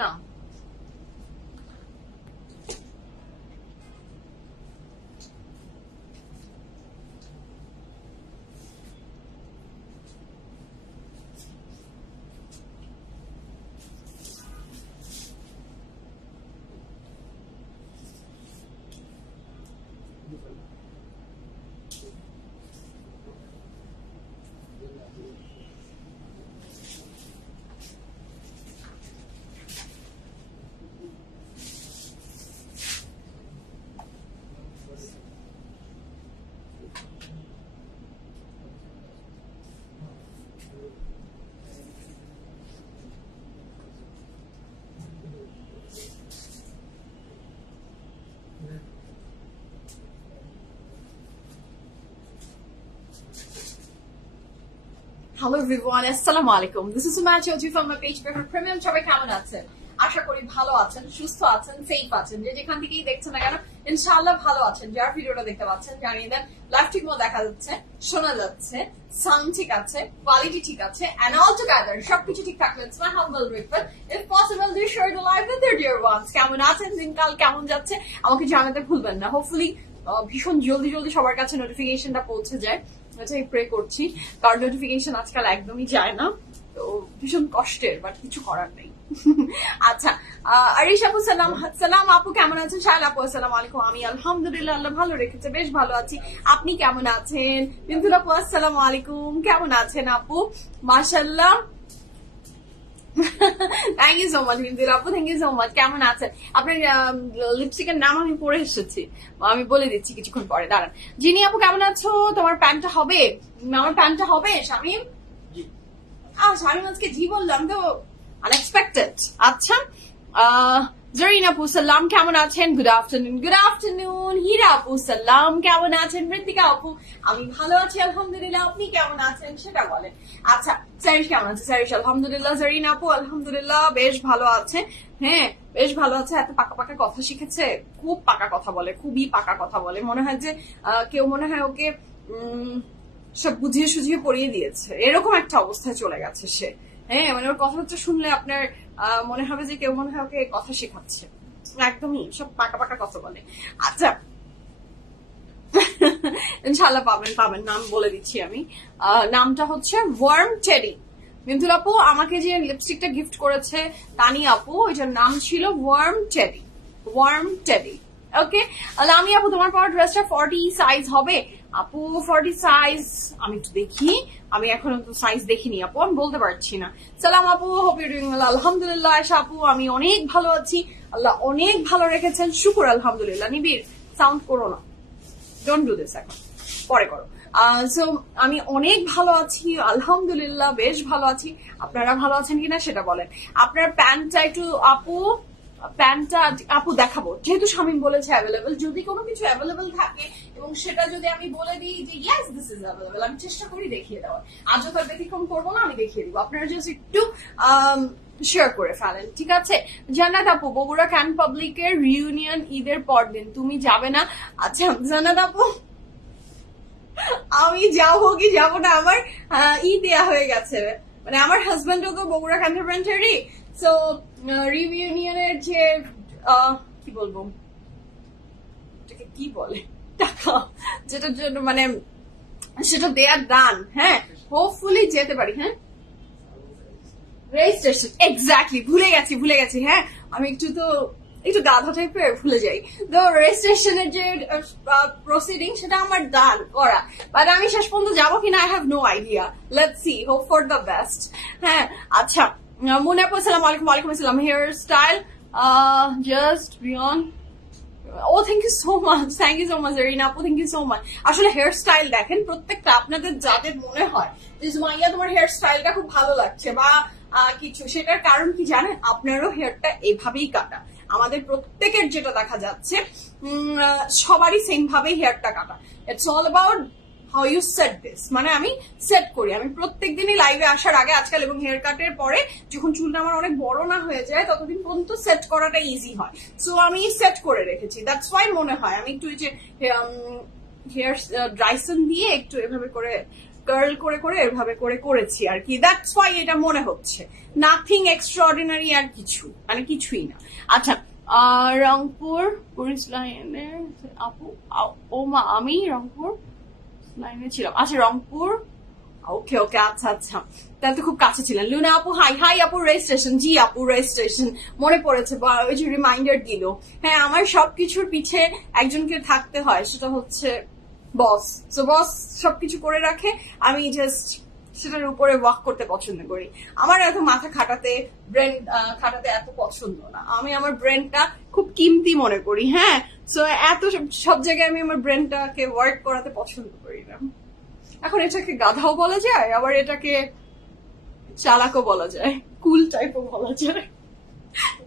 না Hello everyone, Assalamu alaikum. This is Suma Chaudhary from my page Prefer Premium. সবাই কেমন আছেন? আশা করি ভালো আছেন, সুস্থ আছেন, সেফ আছেন। যে যেখান থেকেই দেখছেন না কেন ইনশাআল্লাহ ভালো আছেন। যার ভিডিওটা দেখতে পাচ্ছেন জানিয়ে দেন লাইভ ঠিক মতো দেখা যাচ্ছে, শোনা যাচ্ছে, সাউন্ড ঠিক আছে, কোয়ালিটি ঠিক আছে, and all together সবকিছু ঠিক থাকলে it's my humble request if possible do share the live with your dear ones. কেমন আছেন, দিনকাল কেমন যাচ্ছে আমাকে জানাতে ভুলবেন না। হোপফুলি ভীষণ জলদি জলদি সবার কাছে নোটিফিকেশনটা পৌঁছে যায়, এটাই প্রে করছি, কারণ নোটিফিকেশন আজকাল একদমই যায় না, তো ভীষণ কষ্টের, বাট কিছু করার নেই। আচ্ছা, আরিশ আপু সালাম আপু কেমন আছেন? শায়লা আপু আসসালামু আলাইকুম। আমি আলহামদুলিল্লাহ, আল্লাহ ভালো রেখেছে, বেশ ভালো আছি। আপনি কেমন আছেন? বিন্তুল আপু আসসালামু আলাইকুম, কেমন আছেন আপু? মাশাআল্লাহ, থ্যাংক ইউ সো মাচ বিন্তুল আপু, থ্যাংক ইউ সো মাচ। কেমন আছেন? আপনার লিপস্টিকের নাম আমি পড়ে এসেছি, আমি বলে দিচ্ছি কিছুক্ষণ পরে, দাঁড়ান। জিনি আপু কেমন আছো? তোমার প্যান্টটা হবে? আমার প্যান্টটা হবে শামিম? শামিম আজকে জি বললাম তো, আনএক্সপেক্টেড। আচ্ছা, জরিন আপু সাল্লাম কেমন আছেন? Good afternoon. Good afternoon. Hira আপু সাল্লাম কেমন আছেন? মৃত্তিকা আপু আমি ভালো আছি আলহামদুলিল্লাহ, আপনি কেমন আছেন সেটা বলেন। আচ্ছা, সারিশ কেমন আছে? সারিশ আলহামদুলিল্লাহ। জরিন আপু আলহামদুলিল্লাহ বেশ ভালো আছে, হ্যাঁ বেশ ভালো আছে। এত পাকা পাকা কথা শিখেছে, খুব পাকা কথা বলে, খুবই পাকা কথা বলে। মনে হয় যে কেউ মনে হয় ওকে সব বুঝিয়ে সুঝিয়ে পড়িয়ে দিয়েছে, এরকম একটা অবস্থায় চলে গেছে সে। হ্যাঁ, মানে ওর কথাবার্তা শুনলে আপনার মনে হবে যে কেউ মনে হয় ওকে কথা শেখাচ্ছে, একদমই সব পাকা পাকা কথা বলে। আচ্ছা, ইনশাআল্লাহ পাবেন পাবেন, নাম বলে দিচ্ছি আমি। নামটা হচ্ছে ওয়ার্ম টেডি। বিন্তুল আপু আমাকে যে লিপস্টিকটা গিফট করেছে তানি আপু, ওইটার নাম ছিল ওয়ার্ম টেডি। ওয়ার্ম টেডি, ওকে। লামি আপু তোমার পর ড্রেসটা 40 সাইজ হবে? আপু 40 সাইজ আমি একটু দেখি, আমি এখনো তো সাইজ দেখিনি আপু, আমি বলতে পারছি না। সালাম আপু, হোপ ইউ ডুইং ওয়েল। আলহামদুলিল্লাহ। আয়েশা আপু আমি অনেক ভালো আছি, আল্লাহ অনেক ভালো রেখেছেন, শুকর আলহামদুলিল্লাহ। নিবিড় সাউন্ড করো না, ডোন্ট ডু দিস, এখন পরে করো। সো আমি অনেক ভালো আছি আলহামদুলিল্লাহ, বেশ ভালো আছি। আপনারা ভালো আছেন কিনা সেটা বলেন। আপনার প্যান্টটা একটু আপু, প্যান্টটা আপু দেখাবো, যেহেতু শামিম বলেছে অ্যাভেলেবেল, যদি কোনো কিছু অ্যাভেলেবেল থাকে এবং সেটা যদি আমি বলে দিই যে ইয়েস দিস ইজ অ্যাভেলেবেল, আমি চেষ্টা করি দেখিয়ে দেওয়ার। আজও তার ব্যতিক্রম করবো না, আমি দেখিয়ে দিব। আপনারা জাস্ট একটু শেয়ার করে ফেলেন, ঠিক আছে? জান্নাত আপু বগুড়া ক্যান পাবলিকের রিউনিয়ন ঈদের পর দিন, তুমি যাবে না? আচ্ছা জান্নাত আপু আমি যাবো কি যাবো না, আমার ই দেয়া হয়ে গেছে, মানে আমার হাজবেন্ডও তো বগুড়া ক্যান্টনমেন্টেরই, সো রিউনিয়নের যে কি বলবো এটাকে কি বলে, টাকা যেটার জন্য মানে সেটা দেয়ার দান, হ্যাঁ হোপফুলি যেতে পারি। হ্যাঁ, রেজিস্ট্রেশন, এক্স্যাক্টলি, ভুলে গেছি। হ্যাঁ, আমি একটু গাধা টাইপের ভুলে যাই। তো রেজিস্ট্রেশনের যে প্রসিডিং সেটা আমার ডান করা, বাট আমি শেষ পর্যন্ত যাবো কিনা I have no idea, let's see, hope for the best. হ্যাঁ, আচ্ছা, মুনাফ আসসালামু আলাইকুম। ওয়ালাইকুম আসসালাম। Hairstyle just beyond, oh thank you so much, thank you so much Rina আপু, থ্যাংক ইউ সো মাচ। আসলে হেয়ার স্টাইল দেখেন প্রত্যেকটা, আপনাদের যাদের মনে হয় যে মাইয়া তোমার হেয়ার স্টাইলটা খুব ভালো লাগছে বা কিছু, সেটার কারণ কি জানেন? আপনারও হেয়ারটা এভাবেই কাটা, আমাদের প্রত্যেকের যেটা দেখা যাচ্ছে সবারই সেম ভাবে হেয়ারটা কাটা। It's all about how you set this, মানে আমি সেট করি। আমি প্রত্যেকদিনই লাইভে আসার আগে আজকাল এবং হেয়ার কাটের পরে যখন চুলটা আমার অনেক বড় না হয়ে যায় ততদিন পর্যন্ত সেট করাটা ইজি হয়। সো আমি সেট করে রেখেছি, দ্যাটস ওয়াই মনে হয় আমি একটু যে হেয়ার ড্রাইসন দিয়ে একটু এভাবে করে কার্ল করে করে এভাবে করে করেছি আর কি, দ্যাটস ওয়াই এটা মনে হচ্ছে, নাথিং এক্সট্রাঅর্ডিনারি আর কিছু, মানে কিছুই না। আচ্ছা, রংপুর পুলিশ লাইনে আপু, ও মা আমি রংপুর লাইনে ছিলাম। আচ্ছা রংপুর, ওকে ওকে, আচ্ছা আচ্ছা, তাহলে তো খুব কাছে ছিলেন। লুনা আপু হাই, হাই আপু রেজিস্ট্রেশন, জি আপু রেজিস্ট্রেশন, মনে পড়েছে, ওই যে রিমাইন্ডার দিল। হ্যাঁ, আমার সবকিছুর পিছে একজনকে থাকতে হয়, সেটা হচ্ছে বস। সো বস সবকিছু করে রাখে, আমি জাস্ট সেটার উপরে ওয়ার্ক করতে পছন্দ করি। আমার এত মাথা খাটাতে, ব্রেন খাটাতে এত পছন্দ না। আমি আমার ব্রেনটা খুব কিমতি মনে করি। হ্যাঁ, সো এত সব জায়গায় আমি আমার ব্রেনটাকে ওয়ার্ক করাতে পছন্দ করি না। এখন এটাকে গাধাও বলা যায়, আবার এটাকে চালাকও বলা যায়, কুল টাইপও বলা যায়,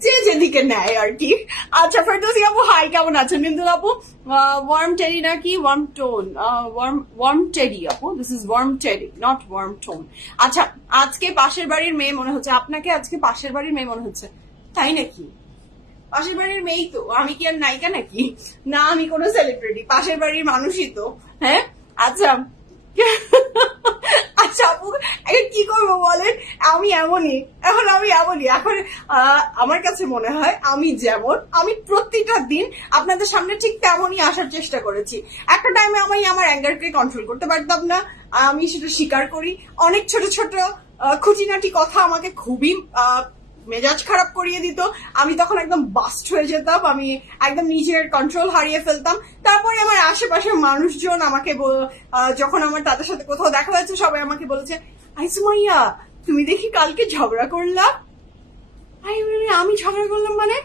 যে যেদিকে নেয় আর কি। আচ্ছা ফেরদৌসী আপু হাই, কেমন আছেন? বিন্দুল আপু ওয়ার্ম টেডি নাকি ওয়ার্ম টোন? ওয়ার্ম টেডি আপু, this is warm teddy, not warm tone. আচ্ছা, আজকে পাশের বাড়ির মেয়ে মনে হচ্ছে আপনাকে, আজকে পাশের বাড়ির মেয়ে মনে হচ্ছে, তাই নাকি? পাশের বাড়ির মেয়েই তো, আমি কি আর নায়িকা নাকি? না, আমি কোনো সেলিব্রিটি, পাশের বাড়ির মানুষই তো। হ্যাঁ, আচ্ছা আচ্ছা আপু, এখন কি করবো বলেন, আমি এমনই, এখন আমার কাছে মনে হয় আমি যেমন, আমি প্রত্যেকটা দিন আপনাদের সামনে ঠিক তেমনই আসার চেষ্টা করেছি। একটা টাইমে আমি আমার অ্যাঙ্গারকে কন্ট্রোল করতে পারতাম না, আমি সেটা স্বীকার করি। অনেক ছোট ছোট খুঁটিনাটি কথা আমাকে খুবই মেজাজ খারাপ করিয়ে দিত, আমি তখন একদম বাস্ট হয়ে যেতাম, আমি একদম নিজের কন্ট্রোল হারিয়ে ফেলতাম। তারপরে আমার আশেপাশের মানুষজন আমাকে যখন আমার তাদের সাথে কোথাও দেখা যাচ্ছে, সবাই আমাকে বলেছে, আই সুমাইয়া তুমি দেখি কালকে ঝগড়া করলাম। আমি ঝগড়া করলাম মানে?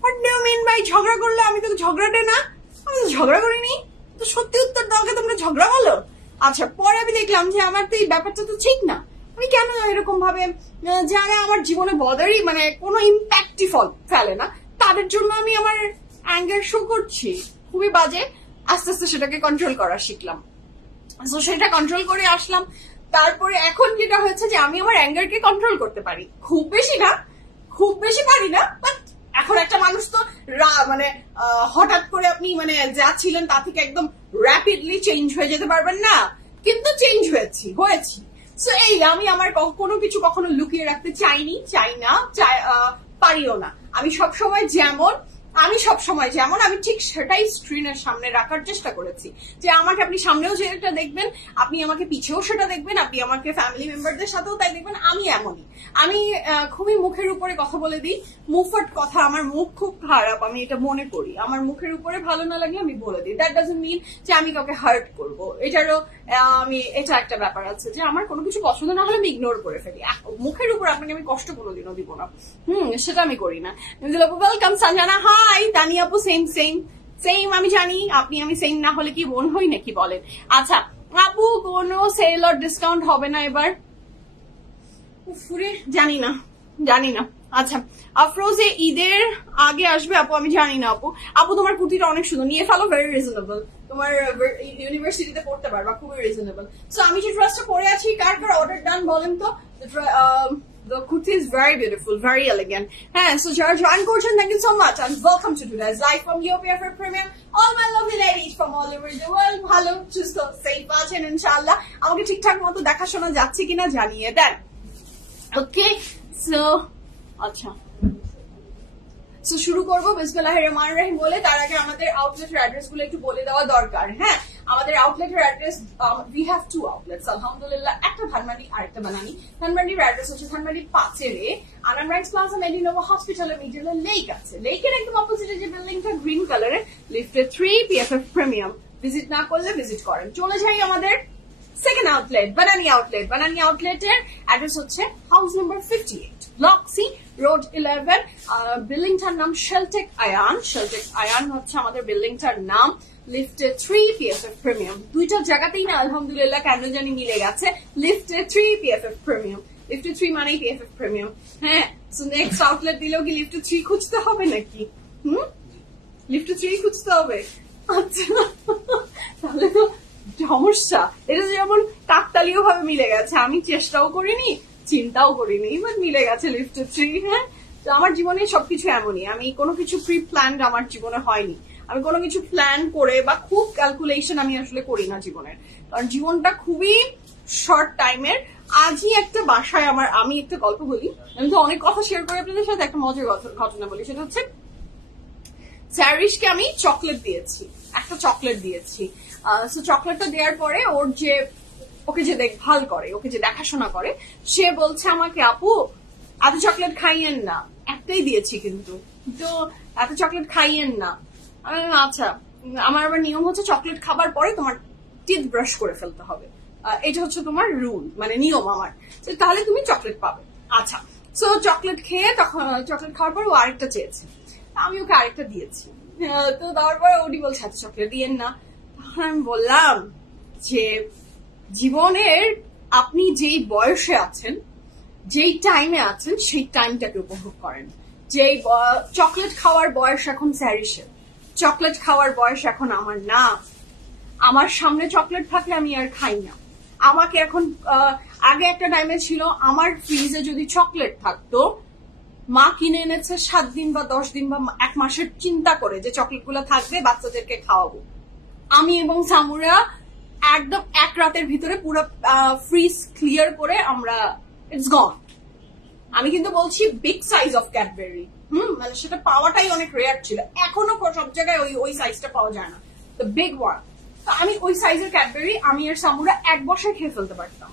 What do you mean by ঝগড়া করলে? আমি তো ঝগড়াটে না, আমি তো ঝগড়া করিনি। তো সত্যি উত্তর দাওকে তোমরা ঝগড়া বলো? আচ্ছা, পরে আমি দেখলাম যে আমার তো এই ব্যাপারটা তো ঠিক না। আমি কেন এরকম ভাবে, যারা আমার জীবনে বদারই মানে কোনো ইম্প্যাক্টই ফেলে না, তাদের জন্য আমি আমার অ্যাঙ্গার শো করছি, খুবই বাজে। আস্তে আস্তে সেটাকে কন্ট্রোল করা শিখলাম, তো সেটা কন্ট্রোল করে আসলাম। তারপরে এখন যেটা হয়েছে যে আমি আমার অ্যাঙ্গারকে কন্ট্রোল করতে পারি, খুব বেশি না, খুব বেশি পারি না, বাট এখন একটা মানুষ তো মানে হঠাৎ করে আপনি মানে যা ছিলেন তা থেকে একদম র্যাপিডলি চেঞ্জ হয়ে যেতে পারবেন না, কিন্তু চেঞ্জ হয়েছি। সো এই আমি আমার কোনো কিছু কখনো লুকিয়ে রাখতে চাইনি, চাই না, পারিও না। আমি সবসময় যেমন আমি ঠিক সেটাই স্ক্রিনের সামনে রাখার চেষ্টা করেছি, যে আমাকে আপনি সামনেও যেটা দেখবেন, আপনি আমাকে পিছেও সেটা দেখবেন, আপনি আমাকে ফ্যামিলি মেম্বারদের সাথেও তাই দেখবেন। আমি এমনই, আমি খুবই মুখের উপরে কথা বলে দিই, মুফট কথা। আমার মুখ খুব খারাপ, আমি এটা মনে করি। আমার মুখের উপরে ভালো না লাগলে আমি বলে দিই, দ্যাট ডাজন্ট মিন যে আমি কাউকে হার্ট করবো। এটারও এটা একটা ব্যাপার আছে যে আমার কোনো কিছু পছন্দ না হলে আমি ইগনোর করে ফেলি। মুখের উপর আপনাকে আমি কষ্ট কোনোদিনও দিব না, সেটা আমি করি না। ওয়েলকাম সঞ্জনা হাই, তানি আপু সেম সেম সেম, আমি জানি আমি সেম না হলে কি বোন হই নাকি বলেন। আচ্ছা আপু, কোনো সেল আর ডিসকাউন্ট হবে না এবার? জানি না। আচ্ছা, আফরোজে ঈদের আগে আসবে আপু? আমি জানি না আপু তোমার কুর্তিটা অনেক সুন্দর, নিয়ে ফেলো, ভেরি রিজনেবল, তোমার ইউনিভার্সিটিতে পড়তে পারবা, খুবই রিজনেবল। সো আমি যে ড্রেসটা পরে আছি, কার অর্ডার ডান বলেন তো? The kurti is very beautiful, very elegant. And so যারা join করছেন, thank you so much and welcome to today's live from UPFF Premium. All my lovely ladies from all over the world, ভালো সুস্থ safe আছেন ইনশাআল্লাহ। আমাকে ঠিকঠাক মতো দেখাশোনা যাচ্ছে কিনা জানিয়ে দেন। ওকে, সো আচ্ছা, সো শুরু করবো বিসমিল্লাহির রহমানির রহিম বলে। তার আগে আমাদের আউটলেটের অ্যাড্রেস গুলো একটু বলে দেওয়া দরকার। হ্যাঁ, আমাদের আউটলেটের অ্যাড্রেস, উই হ্যাভ 2 আউটলেটস আলহামদুলিল্লাহ, একটা ধানমন্ডি আর একটা বানানি। ধানমন্ডির অ্যাড্রেস হচ্ছে ধানমন্ডি 5 আনান রাইটস প্লাজা মেডিনোভা হসপিটালের মিডলে লেক আছে। লেকের একদম অপোজিটে যে বিল্ডিংটা গ্রিন কালারের, লিফটে 3 PFF প্রিমিয়াম। ভিজিট না করলে ভিজিট করেন। চলে যাই আমাদের second outlet, Banani outlet. Banani আউটলেটের অ্যাড্রেস হচ্ছে house number 58, block C, road 11। বিল্ডিংটার নাম শেলটেক আয়ান। শেলটেক আয়ান হচ্ছে আমাদের বিল্ডিংটার নাম। লিফটে 3 PFF প্রিমিয়াম। দুইটা জায়গাতেই না আলহামদুলিল্লাহ কেন জানি মিলে গেছে, লিফটে 3 PFF প্রিমিয়াম। লিফটে 3 মানেই PFF প্রিমিয়াম। হ্যাঁ, সো নেক্সট আউটলেট দিলেও কি লিফটে 3 খুঁজতে হবে নাকি? লিফটে 3 খুঁজতে হবে? আচ্ছা, তাহলে তো সমস্যা। এটা যেমন কাকতালীয় ভাবে মিলে গেছে, আমি চেষ্টাও করিনি, চিন্তাও করিনি, বাট মিলে গেছে লিফটেড থ্রি। হ্যাঁ, তো আমার জীবনে সবকিছু এমনই, আমি কোনো কিছু প্রি প্ল্যান্ড আমার জীবনে হয়নি। আমি কোনো কিছু প্ল্যান করে বা খুব ক্যালকুলেশন আমি আসলে করি না জীবনের, কারণ জীবনটা খুবই শর্ট টাইমের। আজই একটা বাসায় আমি একটা গল্প বলি, আমি তো অনেক কথা শেয়ার করি আপনাদের সাথে, একটা মজার ঘটনা বলি। সেটা হচ্ছে স্যারিশকে আমি চকলেট দিয়েছি, একটা চকলেট দিয়েছি। সো চকলেটটা দেওয়ার পরে ওকে যে দেখভাল করে, ওকে যে দেখাশোনা করে, সে বলছে আমাকে, আপু এত চকলেট খাইয়েন না, একটাই দিয়েছি কিন্তু, তো এত চকলেট খাইয়েন না। আচ্ছা, আমার আবার নিয়ম হচ্ছে চকলেট খাবার পরে তোমার টিথ ব্রাশ করে ফেলতে হবে, এটা হচ্ছে তোমার রুল, মানে নিয়ম আমার, তাহলে তুমি চকলেট পাবে। আচ্ছা, সো চকলেট খেয়ে, তখন চকলেট খাওয়ার পর ও আরেকটা চেয়েছে, আমি ওকে আরেকটা দিয়েছি। তো দেওয়ার পরে উনি বলছে এত চকলেট দিয়েন না। তখন আমি বললাম যে জীবনের আপনি যেই বয়সে আছেন, যেই টাইমে আছেন, সেই টাইমটাকে উপভোগ করেন। যেই চকলেট খাওয়ার বয়স এখন স্যারিশের, চকলেট খাওয়ার বয়স এখন আমার না। আমার সামনে চকলেট থাকলে আমি আর খাই না। আমাকে এখন আগে একটা টাইমে ছিল, আমার ফ্রিজে যদি চকলেট থাকতো, মা কিনে এনেছে 7 দিন বা 10 দিন বা 1 মাসের চিন্তা করে যে চকলেট গুলো থাকবে, বাচ্চাদেরকে খাওয়াবো। আমি এবং সামুরা একদম এক রাতের ভিতরে পুরো ফ্রিজ ক্লিয়ার করে আমরা ইটস গন। আমি কিন্তু বলছি বিগ সাইজ অফ ক্যাডবেরি, মানে সেটা পাওয়াটাই অনেক রেয়ার ছিল, এখনো সব জায়গায় ওই সাইজটা পাওয়া যায় না, তো বিগ ওয়ান। তো আমি ওই সাইজের ক্যাডবেরি আমি আর সামুরা এক বসায় খেয়ে ফেলতে পারতাম,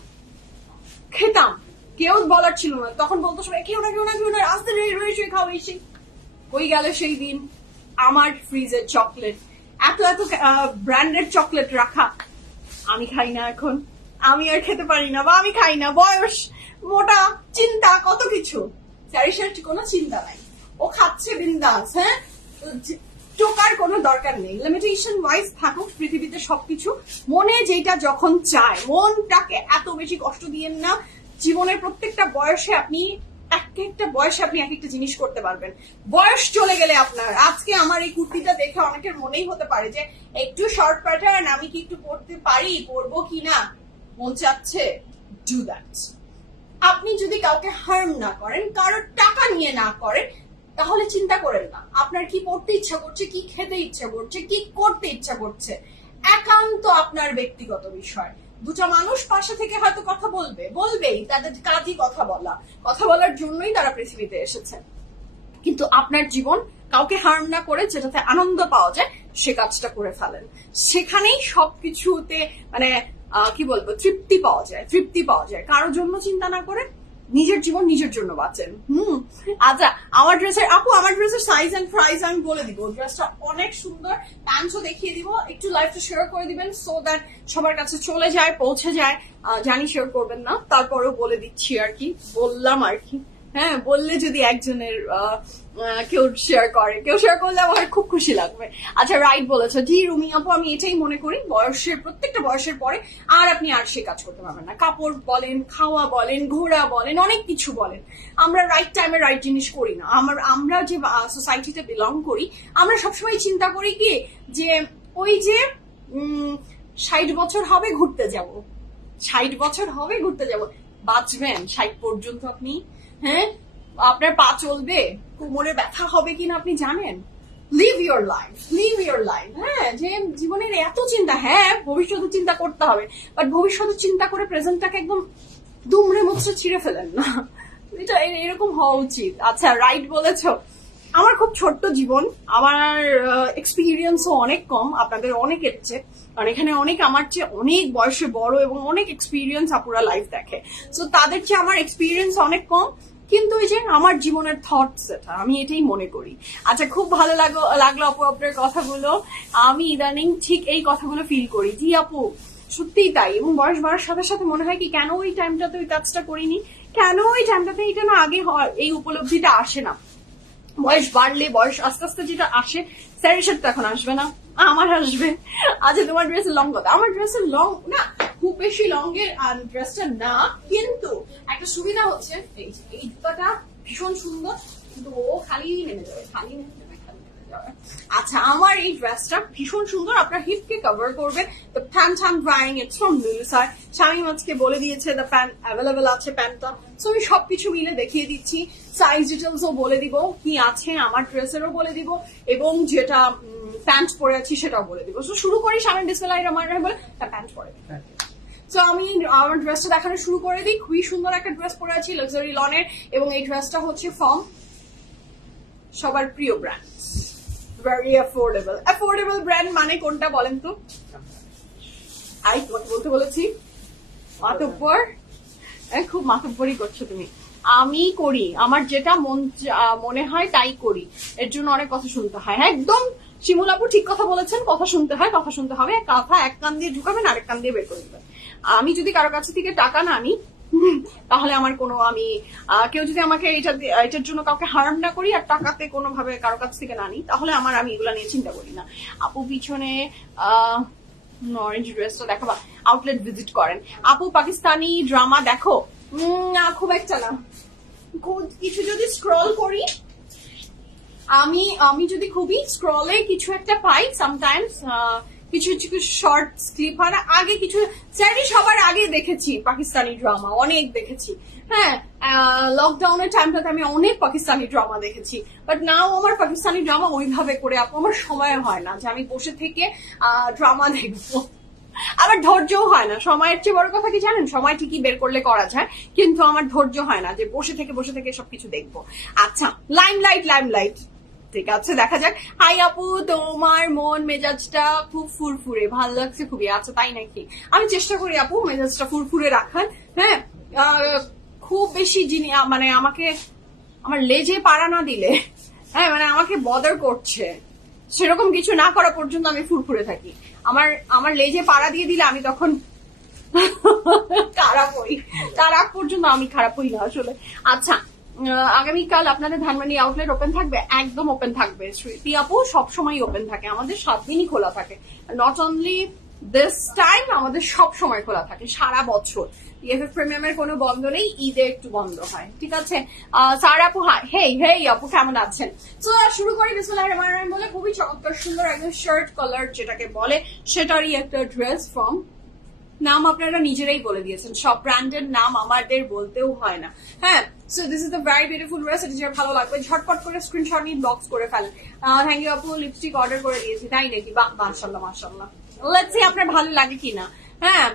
খেতাম, কেউ বলার ছিল না। তখন বলতো সবাই কেউ না আস্তে রয়েছে খাও, এসে হয়ে গেল সেই দিন। আমার ফ্রিজের চকলেট, এত ব্র্যান্ডেড চকলেট রাখা, আমি খাই না এখন, আমি আর খেতে পারি না, বা আমি খাই না, বয়স, মোটা, চিন্তা, কত কিছু। স্যারিশের কোনো চিন্তা নাই, ও খাচ্ছে বিন্দাস। হ্যাঁ, টোকার কোনো দরকার নেই, লিমিটেশন ওয়াইজ থাকুক পৃথিবীতে সবকিছু, মনে যেটা যখন চায়। মনটাকে এত বেশি কষ্ট দিয়েন না। জীবনের প্রত্যেকটা বয়সে আপনি এক একটা জিনিস করতে পারবেন। বয়স চলে গেলে আপনার, আজকে আমার এই কুর্তিটা দেখে অনেকের মনেই হতে পারে যে একটু শর্ট প্যাটার্ন, আমি কি একটু পরতে পারি, পরবো কিনা, মন চাচ্ছে, ডু দ্যাট। আপনি যদি কাউকে হার্ম না করেন, কারোর টাকা নিয়ে না করেন, তাহলে চিন্তা করেন না আপনার কি পড়তে ইচ্ছা করছে, কি খেতে ইচ্ছা করছে, কি করতে ইচ্ছা করছে, একান্ত আপনার ব্যক্তিগত বিষয়। দুটা মানুষ পাশে থেকে হয়তো কথা বলবেই, তাদের কাজই কথা বলার জন্যই তারা পৃথিবীতে এসেছে। কিন্তু আপনার জীবন কাউকে হার্ম না করে যেটাতে আনন্দ পাওয়া যায়, সে কাজটা করে ফেলেন। সেখানেই সবকিছুতে মানে কি বলবো, তৃপ্তি পাওয়া যায়। কারোর জন্য চিন্তা না করে নিজের জীবন নিজের জন্য বাঁচেন। আচ্ছা, আমার ড্রেসের সাইজ এন্ড প্রাইস আমি বলে দিব। ড্রেসটা অনেক সুন্দর, প্যান্টও দেখিয়ে দিব, একটু লাইভটা শেয়ার করে দিবেন সো দ্যাট সবার কাছে চলে যায়, পৌঁছে যায়। জানি শেয়ার করবেন না, তারপরেও বলে দিচ্ছি আর কি, বললাম আর কি। হ্যাঁ, বললে যদি একজনের কেউ শেয়ার করলে আমার খুব খুশি লাগবে। আচ্ছা, রাইট বলেছো জি রুমি আপু, আমি এটাই মনে করি, প্রত্যেকটা বয়সের পরে আপনি আর সে কাজ করতে পারবেন না। কাপড় বলেন, খাওয়া বলেন, ঘোরা বলেন, অনেক কিছু বলেন, আমরা রাইট টাইমে রাইট জিনিস করি না। আমরা যে সোসাইটিতে বিলং করি, আমরা সবসময় চিন্তা করি কি যে ওই যে 60 বছর হবে ঘুরতে যাব, 60 বছর হবে ঘুরতে যাব, বাঁচবেন 60 পর্যন্ত আপনি? হ্যাঁ, আপনার পা চলবে, কোমরে ব্যথা হবে কিনা আপনি জানেন? Live your life. হ্যাঁ, যে জীবনের এত চিন্তা, হ্যাঁ ভবিষ্যতের চিন্তা করতে হবে, বাট ভবিষ্যতের চিন্তা করে প্রেজেন্টটাকে একদম দুমড়ে মুচড়ে ছিঁড়ে ফেলেন না, এটা এরকম হওয়া উচিত। আচ্ছা, রাইট বলেছো। আমার খুব ছোট্ট জীবন, আমার এক্সপিরিয়েন্সও অনেক কম আপনাদের অনেকের চেয়ে, কারণ এখানে অনেক আমার চেয়ে অনেক বয়সে বড় এবং অনেক এক্সপিরিয়েন্স আপুরা লাইফ দেখে, সো তাদের চেয়ে আমার এক্সপিরিয়েন্স অনেক কম, কিন্তু ওই যে আমার জীবনের থটস, এটা আমি এটাই মনে করি। আচ্ছা, খুব ভালো লাগলো আপু আপনার কথাগুলো, আমি ইদানিং ঠিক এই কথাগুলো ফিল করি। জি আপু, সত্যিই তাই। এবং বয়স বাড়ার সাথে সাথে মনে হয় কি, কেন ওই টাইমটাতে ওই কাজটা করিনি, কেন ওই টাইমটাতে এটা না আগে হয়, এই উপলব্ধিটা আসে না। বয়স বাড়লে, বয়স আস্তে আস্তে যেটা আসে, স্যারিশের তো এখন আসবে না, আমার আসবে। আচ্ছা, তোমার ড্রেসের লং কত? আমার ড্রেসের লং না খুব বেশি লং এর ড্রেসটা না, কিন্তু একটা সুবিধা হচ্ছে এই জুতাটা ভীষণ সুন্দর, কিন্তু ও খালি নেমে যাবে। আচ্ছা, আমার এই ড্রেসটা ভীষণ সুন্দর, আপনার হিপকে কভার করবে। The pant I am drying it's from লুলুসাই। শামিম আজকে বলে দিয়েছে দ্য প্যান্ট অ্যাভেলেবেল আছে প্যান্টটা, সো আমি সবকিছু মিলে দেখিয়ে দিচ্ছি। সাইজ ডিটেলসও বলে দিব, কি আছে আমার ড্রেসেরও বলে দিব, এবং যেটা প্যান্ট পরে আছি সেটাও বলে দিব। সো শুরু করি। শামিম বিসমিল্লাহির রহমানির রহিম বলে প্যান্ট পরে। তো আমি আমার ড্রেসটা দেখানো শুরু করে দিই। খুবই সুন্দর একটা ড্রেস পরে আছি লাক্সারি লনের, এবং এই ড্রেসটা হচ্ছে ফ্রম সবার প্রিয় brand, very affordable. Affordable brand মানে কোনটা বলেন তো? আই তোমাকে বলতে বলেছি মাতব্বর, খুব মাতব্বরই করছো তুমি। আমি করি, আমার যেটা মনে হয় তাই করি, এর জন্য অনেক কথা শুনতে হয়। হ্যাঁ, একদম শিমুল আপু ঠিক কথা বলেছেন, কথা শুনতে হয়, কথা শুনতে হবে। কথা এক কান দিয়ে ঢুকাবেন, আরেক কান দিয়ে বের করে দিবেন। আমি যদি কারো কাছ থেকে টাকা না নিই, তাহলে আমার কোনো, আমি কেউ যদি আমাকে এটার জন্য কাউকে হার্ম না করি আর টাকাতে কোনোভাবে কারো কাছ থেকে না নিই, তাহলে আমি এগুলা নিয়ে চিন্তা করি না। আপু পিছনে অরেঞ্জ ড্রেসটা দেখাবা, আউটলেট ভিজিট করেন। আপু পাকিস্তানি ড্রামা দেখো? না, খুব একটা না। কিছু যদি স্ক্রল করি, আমি যদি খুবই স্ক্রলে কিছু একটা পাই সামটাইমস, কিছু কিছু শর্ট ক্লিপ হয় না, আগে কিছু সবার আগে দেখেছি পাকিস্তানি ড্রামা, অনেক দেখেছি। হ্যাঁ, লকডাউনের টাইমটাতে আমি অনেক পাকিস্তানি ড্রামা দেখেছি, বাট নাও আমার পাকিস্তানি ড্রামা ওইভাবে করে আপু আমার সময় হয় না যে আমি বসে থেকে ড্রামা দেখবো। আমার ধৈর্যও হয় না। সময়ের চেয়ে বড় কথা কি জানেন? সময় ঠিকই বের করলে করা যায়, কিন্তু আমার ধৈর্য হয় না যে বসে থেকে সবকিছু দেখবো। আচ্ছা, লাইমলাইট ঠিক আছে, দেখা যাক। হাই আপু, তোমার মন মেজাজটা খুব ফুরফুরে, ভালো লাগছে খুবই। আচ্ছা, তাই নাকি? আমি চেষ্টা করি আপু মেজাজটা ফুরফুরে রাখার। হ্যাঁ, খুব বেশি মানে আমাকে আমার লেজে পাড়া না দিলে, হ্যাঁ মানে আমাকে বদার করছে সেরকম কিছু না করা পর্যন্ত আমি ফুরফুরে থাকি। আমার লেজে পাড়া দিয়ে দিলে আমি তখন খারাপ হই, তার আগ পর্যন্ত আমি খারাপ হই না আসলে। আচ্ছা, আগামীকাল আপনাদের ধানমন্ডি আউটলেট ওপেন থাকবে? একদম ওপেন থাকবে শ্রুতি আপু, সবসময় ওপেন থাকে, আমাদের 7 দিনই খোলা থাকে। নট অনলি দিস টাইম, আমাদের সব সময় খোলা থাকে সারা বছর। PFF প্রিমিয়ামের কোনো বন্ধ নেই, ঈদে একটু বন্ধ হয়, ঠিক আছে। সারা আপু হেই আপু কেমন আছেন? তো শুরু করি বিসমিল্লাহির রহমানির রহিম বলে। খুবই চমৎকার সুন্দর একদম শার্ট কালার যেটাকে বলে, সেটারই একটা ড্রেস ফ্রম, নাম আপনারা নিজেরাই বলে দিয়েছেন, সব ব্র্যান্ডের নাম আমাদের বলতেও হয় না। হ্যাঁ, so this is the very beautiful dress. এটা যেটা ভালো লাগবে ঝটপট করে স্ক্রিনশট নিয়ে বক্স করে ফেলেন। থ্যাংক ইউ আপু, লিপস্টিক অর্ডার করে দিয়েছি, তাই নাকি? বাহ, মাশাআল্লাহ। লেটস সি আপনার ভালো লাগে কিনা। হ্যাঁ,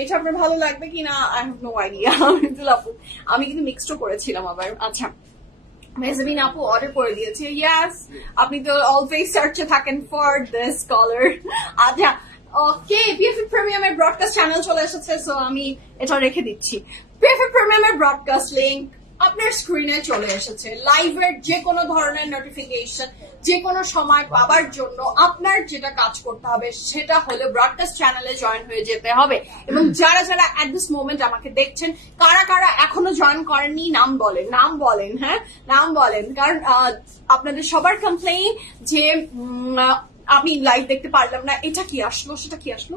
এটা আপনার ভালো লাগবে কিনা আই হ্যাভ নো আইডিয়া। আপু আমি কিন্তু মিক্সড করেছিলাম আবার। আচ্ছা, মেজাবিন আপু অর্ডার করে দিয়েছে। ইয়াস, আপনি তো অলওয়েজ সার্চে থাকেন ফর দিস কালার। আচ্ছা, ওকে, PFF প্রিমিয়ামের ব্রডকাস্ট চ্যানেল চলে এসেছে, সো আমি এটা রেখে দিচ্ছি। PFF প্রিমিয়ামের ব্রডকাস্ট লিংক আপনার স্ক্রিনে চলে এসেছে। লাইভের যে কোনো ধরনের নোটিফিকেশন যে কোনো সময় পাবার জন্য আপনার যেটা কাজ করতে হবে সেটা হলো ব্রডকাস্ট চ্যানেলে জয়েন হয়ে যেতে হবে। এবং যারা অ্যাট দিস মোমেন্ট আমাকে দেখছেন, কারা এখনো জয়েন করেননি, নাম বলেন। হ্যাঁ, নাম বলেন, কারণ আপনাদের সবার কমপ্লেইন যে আমি লাইভ দেখতে পারলাম না, এটা কি আসলো, সেটা কি আসলো।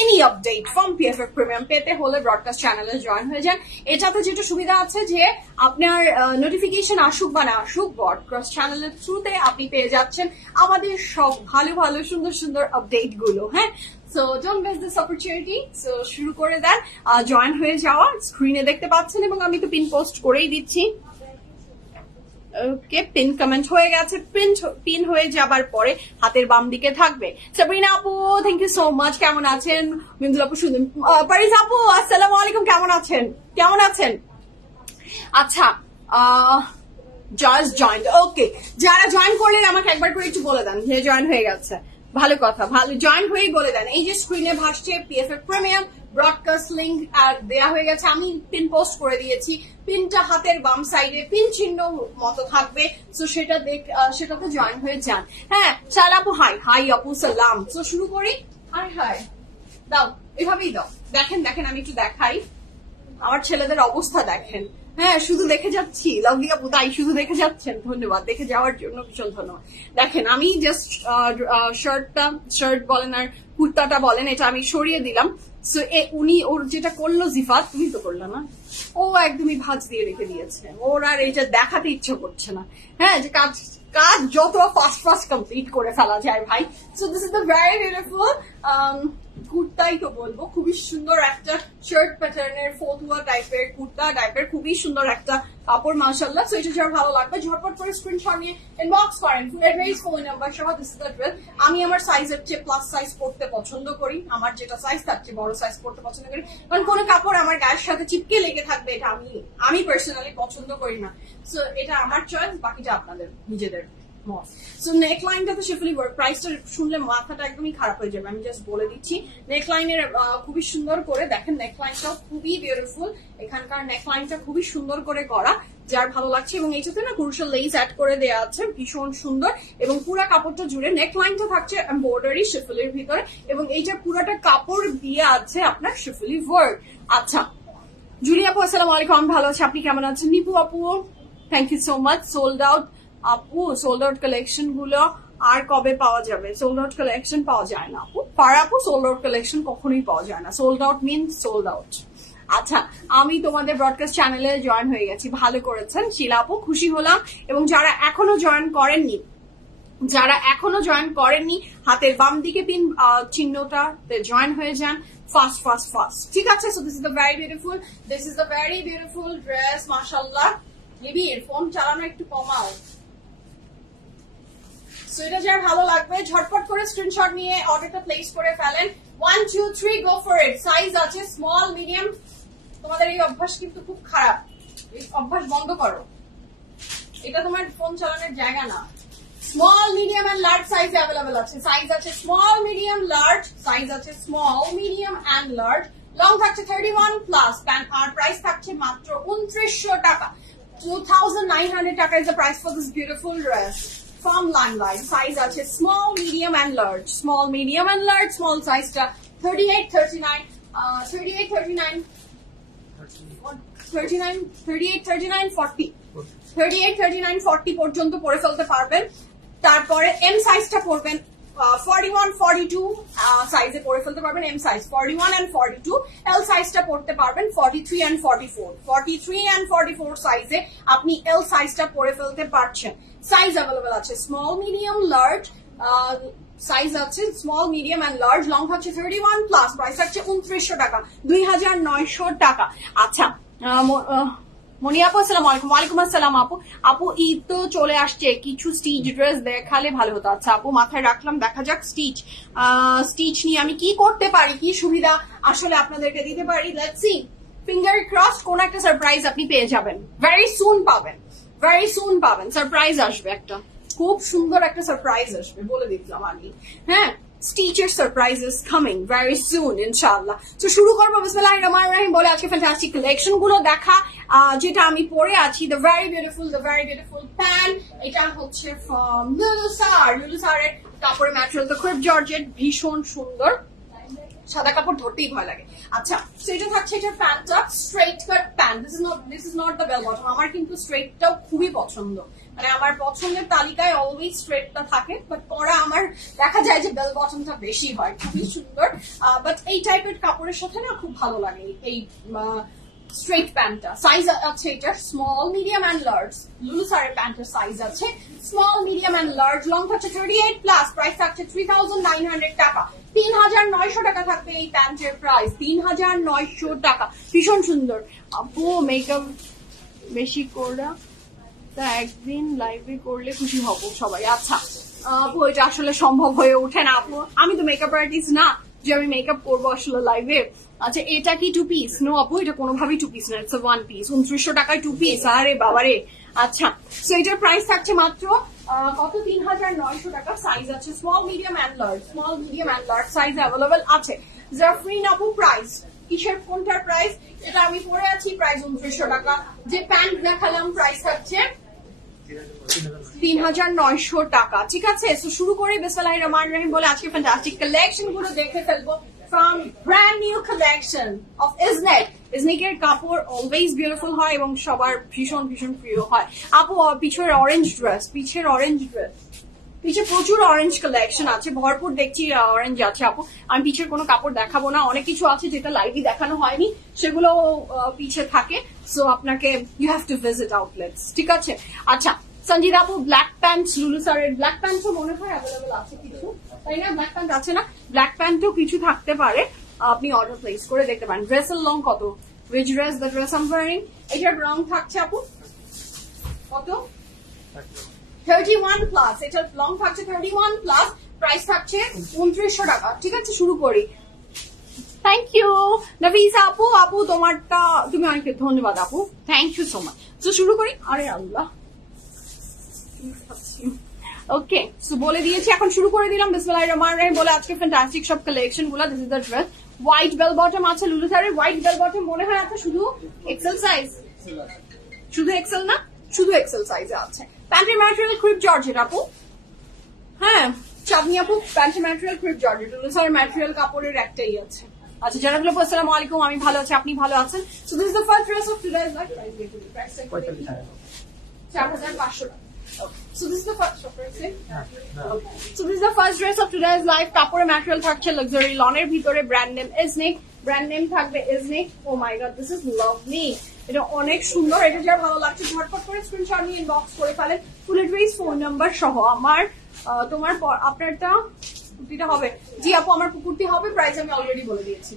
Any update from PFF premium পেতে হলে ব্রডকাস্ট চ্যানেলে জয়েন হয়ে যান। এটাতে যেটা সুবিধা আছে যে আপনার নোটিফিকেশন আসুক বা না আসুক, ব্রডকাস্ট চ্যানেলের থ্রুতে আপনি পেয়ে যাচ্ছেন আমাদের সব ভালো সুন্দর আপডেট গুলো। হ্যাঁ, so don't miss this opportunity. So শুরু করে দেন, জয়েন হয়ে যাওয়া। স্ক্রিনে দেখতে পাচ্ছেন, এবং আমি তো পিন পোস্ট করেই দিচ্ছি। ওকে, পিন কমেন্ট হয়ে গেছে। পিন হয়ে যাবার পরে হাতের বাম দিকে থাকবে। সাবরিনা আপু, থ্যাংক ইউ সো মাচ। কেমন আছেন? মিন্দুল আপু, শুনুন। পারিস আপু, আসসালামু আলাইকুম, কেমন আছেন? আচ্ছা, জাস্ট জয়েন্ট। ওকে, যারা জয়েন করলেন আমাকে একবার করে একটু বলে দেন যে জয়েন হয়ে গেছে। ভালো কথা, ভালো, জয়েন হয়েই বলে দেন। এই যে স্ক্রিনে ভাসছে PFF প্রিমিয়াম ব্রডকাস্ট লিঙ্ক দেয়া হয়ে গেছে, আমি পিন পোস্ট করে দিয়েছি। পিনটা হাতের বাম সাইডে পিন চিহ্ন মতো থাকবে, তো সেটাতে জয়েন হয়ে যান। হ্যাঁ, সালাম আপু, হাই আপু, সালাম। তো শুরু করি। হাই দাও, এভাবেই দাও। দেখেন আমি একটু দেখাই। আমার ছেলেদের অবস্থা দেখেন। হ্যাঁ, শুধু দেখে যাচ্ছি। লাভলি আপু তাই শুধু দেখে যাচ্ছেন, ধন্যবাদ। দেখে যাওয়ার জন্য ভীষণ ধন্যবাদ। দেখেন আমি জাস্ট শার্ট বলেন আর কুর্তাটা বলেন, এটা আমি সরিয়ে দিলাম। সো উনি ওর যেটা করলো জিফাত, তুমি তো করলো না, ও একদমই ভাঁজ দিয়ে রেখে দিয়েছে। ওর আর এটা দেখাতে ইচ্ছে করছে না। হ্যাঁ, যে কাজ যত ফাস্ট কমপ্লিট করে ফেলা যায় ভাই। So this is the very beautiful কুর্তাই তো বলবো, খুবই সুন্দর একটা শার্ট প্যাটার্নের ফতুয়া টাইপের কুর্তা টাইপের, খুবই সুন্দর একটা কাপড় মাশাআল্লাহ। সো এটা যার ভালো লাগবে ঝটপট করে স্ক্রিনশট নিয়ে ইনবক্স করেন, ফুল অ্যাড্রেস, ফোন নাম্বার সহ। This is the dress. আমি আমার সাইজের চেয়ে প্লাস সাইজ পড়তে পছন্দ করি, আমার যেটা সাইজ তার চেয়ে বড় সাইজ পড়তে পছন্দ করি, কারণ কোনো কাপড় আমার গায়ের সাথে চিপকে লেগে থাকবে এটা আমি পার্সোনালি পছন্দ করি না। সো এটা আমার চয়েস, বাকিটা আপনাদের নিজেদের। সো নেকলাইনটাতে শিফলি ওয়ার্ক, প্রাইসটা শুনলে মাথাটা একদমই খারাপ হয়ে যাবে, আমি জাস্ট বলে দিচ্ছি। নেকলাইনের খুবই সুন্দর করে দেখেন, নেকলাইনটাও খুবই বিউটিফুল, এখানকার নেকলাইনটা খুবই সুন্দর করে করা, যার ভালো লাগছে। এবং এইটাতে না ক্রুশাল লেস অ্যাড করে দেওয়া আছে, ভীষণ সুন্দর। এবং পুরো কাপড়টা জুড়ে নেকলাইনটা থাকছে এমব্রয়ডারি শিফলির ভিতরে, এবং এইটা পুরোটা কাপড় দিয়ে আছে আপনার শিফলি ওয়ার্ক। আচ্ছা, জুলি আপু আসসালামু আলাইকুম, আমি ভালো আছি, আপনি কেমন আছেন? নিপু আপু thank you so much. Sold out আপু, সোল্ড আউট কালেকশন গুলো আর কবে পাওয়া যাবে? সোল্ড আউট কালেকশন পাওয়া যায় না আপু, আপু সোল্ড আউট কালেকশন কখনোই পাওয়া যায় না। Sold out means sold out. আচ্ছা, আমি তোমাদের ব্রডকাস্ট চ্যানেলে জয়েন হয়ে গেছি, ভালো করেছেন শিলা আপু, খুশি হলাম। এবং যারা এখনো জয়েন করেননি হাতের বাম দিকে পিন চিহ্নটাতে জয়েন হয়ে যান, ফাস্ট। ঠিক আছে? So this is the very beautiful dress মাশাআল্লাহ। নিবিড় ফোন চালানো একটু কমাও। সো এটা যার ভালো লাগবে ঝটপট করে স্ক্রিনশট নিয়ে অর্ডারটা প্লেস করে ফেলেন। 1 2 3 গো ফর ইট। সাইজ আছে স্মল, মিডিয়াম। তোমাদের এই অভ্যাস কিন্তু খুব খারাপ, এই অভ্যাস বন্ধ করো, এটা তোমার ফোন চালানোর জায়গা না। Small, medium and large size available আছে। সাইজ আছে স্মল, মিডিয়াম, লার্জ। সাইজ আছে small, medium and large. Long থাকছে 31 প্লাস, আর প্রাইস থাকছে মাত্র 2900 টাকা। 2,900 টাকা is the price for this beautiful dress from Limelight. Size আছে small, medium and large. Small, medium and large. Small size টা 38, 39, 38, 39, 40. 38, 39, 40 পর্যন্ত পরে ফেলতে পারবেন। তারপরে এম সাইজটা পরবেন 41, 42 সাইজে পরে ফেলতে পারবেন। M size 41 and 42। এল সাইজটা পরতে পারবেন 43 and 44। 43 and 44 সাইজে আপনি এল সাইজটা পরে ফেলতে পারছেন। সাইজ অ্যাভেলেবল আছে স্মল, মিডিয়াম, লার্জ। সাইজ আছে small, medium and large. Long হচ্ছে 31 প্লাস, প্রাইস হচ্ছে 2900 টাকা, 2900 টাকা। আচ্ছা, মনি আপু আসসালামু আলাইকুম। ওয়ালাইকুম আসসালাম আপু ঈদ তো চলে আসছে, কিছু স্টিচ ড্রেস দেখালে ভালো হতো। আচ্ছা আপু, মাথায় রাখলাম, দেখা যাক স্টিচ নিয়ে আমি কি করতে পারি, কি সুবিধা আসলে আপনাদেরকে দিতে পারি। লেটস সি, ফিঙ্গার ক্রস, কোন একটা সারপ্রাইজ আপনি পেয়ে যাবেন, ভেরি সুন পাবেন। সারপ্রাইজ আসবে, একটা খুব সুন্দর একটা সারপ্রাইজ আসবে, বলে দিলাম আমি। হ্যাঁ, Stitcher surprises coming very soon, inshallah. So শুরু করবো বিসমিল্লাহির রহমানির রহিম বলে আজকে ফ্যান্টাস্টিক কালেকশন গুলো দেখা, যেটা আমি পরে আছি। The very beautiful প্যান্ট, এটা হচ্ছে from লুলুসারের কাপড়ের ম্যাটেরিয়াল, তো খুব জর্জেট, ভীষণ সুন্দর, সাদা কাপড় ধরতেই ভয় লাগে। আচ্ছা, সেটা থাকছে এটা প্যান্টটা straight cut pant. This is not the bell bottom. আমার কিন্তু স্ট্রেটটাও খুবই পছন্দ, মানে আমার পছন্দের তালিকায় অলওয়েজ স্ট্রেটটা থাকে, বাট পরা আমার দেখা যায় যে বেল বটমটা বেশি হয়, খুবই সুন্দর। বাট এই টাইপের কাপড়ের সাথে না খুব ভালো লাগে এই স্ট্রেট প্যান্টটা। সাইজ আছে এটা স্মল, মিডিয়াম এন্ড লার্জ। লুলুসারের প্যান্টের সাইজ আছে small, medium and large. Long হচ্ছে 38 প্লাস, প্রাইস থাকছে 3900 টাকা। 3900 টাকা থাকবে এই প্যান্টের প্রাইস, 3900 টাকা। ভীষণ সুন্দর আপু, মেকআপ বেশি করে তা একদিন লাইভে করলে খুশি হব সবাই। আচ্ছা আপু, এটা আসলে সম্ভব হয়ে ওঠে না আপু, আমি তো মেকআপ আর্টিস্ট না যে আমি মেকআপ করবো আসলে লাইভে। আচ্ছা, এটা কি 2 পিস? নো আপু, এটা কোনোভাবেই 2 পিস না, ইটস 1 পিস। 2900 টাকায় 2 পিস, আরে বাবারে। আচ্ছা, সো এটার প্রাইস থাকছে মাত্র কত? 3900 টাকা। সাইজ আছে small, medium and large. Small, medium and large size available আছে। জাফরিন আপু, প্রাইস কিসের, কোনটার প্রাইস? এটা আমি পরে আছি, প্রাইস 2900 টাকা। যে প্যান্ট দেখালাম প্রাইস থাকছে 3900 টাকা। ঠিক আছে, তো শুরু করি বিসমিল্লাহির রহমানির রহিম বলে আজকে ফ্যান্টাস্টিক কালেকশন গুলো দেখে ফেলবো। From brand new collection of Isnet, এজনিকের কাপড় অলওয়েজ বিউটিফুল হয় এবং সবার ভীষণ ভীষণ প্রিয় হয়। আপু পিছের অরেঞ্জ ড্রেস, পিছে প্রচুর অরেঞ্জ কালেকশন আছে, ভরপুর দেখছি অরেঞ্জ আছে আপু। আমি পিছের কোনো কাপড় দেখাবো না, অনেক কিছু আছে যেটা লাইভে দেখানো হয়নি, সেগুলো পিছে থাকে। সো আপনাকে you have to visit outlets, ঠিক আছে? আচ্ছা সঞ্জিত আপু, ব্ল্যাক প্যান্ট লুলু স্যারের ব্ল্যাক প্যান্টও মনে হয় অ্যাভেলেবল আছে কিছু, তাই না? ব্ল্যাক প্যান্ট আছে না? ব্ল্যাক প্যান্টও কিছু থাকতে পারে, আপনি অর্ডার প্লেস করে দেখতে পারেন। ড্রেসের লং কত? Which dress? The dress I am wearing, এটার রং থাকছে আপু কত? 31 প্লাস, এটার লং থাকছে 31 প্লাস, প্রাইস থাকছে 2900 টাকা। ঠিক আছে, শুরু করি। থ্যাংক ইউ নফিসা আপু, আপু তোমারটা তুমি অনেক ধন্যবাদ আপু, থ্যাংক ইউ সো মাচ। তো শুরু করি। আরে আল্লাহ, ওকে সো বলে দিয়েছি, এখন শুরু করে দিলাম। বিসমিল্লাহির রহমানির রহিম বলে আজকে ফ্যান্টাস্টিক সব কালেকশন গুলো। This is the dress, white bell bottom আছে লুলু স্যারের। হোয়াইট বেল বটম মনে হয় আছে শুধু এক্সেল সাইজ, শুধু এক্সেল না, শুধু এক্সেল সাইজে আছে। প্যান্টের ম্যাটেরিয়াল ক্রিপ জর্জেট আপু, হ্যাঁ চাঁদনি আপু, প্যান্টের ম্যাটেরিয়াল ক্রিপ জর্জেট। লুলু স্যারের ম্যাটেরিয়াল কাপড়ের একটাই আছে। আচ্ছা জানাবো, আসসালামু আলাইকুম, আমি ভালো আছি, আপনি ভালো আছেন? So this is the first dress of today's live, price 4500 টাকা। So this is the first So this is the first dress of today's live. কাপড়ের ম্যাটেরিয়াল থাকছে লাক্সারি লনের ভিতরে, brand name Iznik, brand name থাকবে Iznik. Oh my God, this is lovely, এটা অনেক সুন্দর। এটা যা ভালো লাগছে ঝটপট করে স্ক্রিনশট নিয়ে ইনবক্স করে ফেলেন, ফুল অ্যাড্রেস ফোন নাম্বার সহ। আমার তোমার আপনারটা কুর্তিটা হবে? জি আপু আমার কুর্তি হবে, প্রাইস আমি অলরেডি বলে দিয়েছি।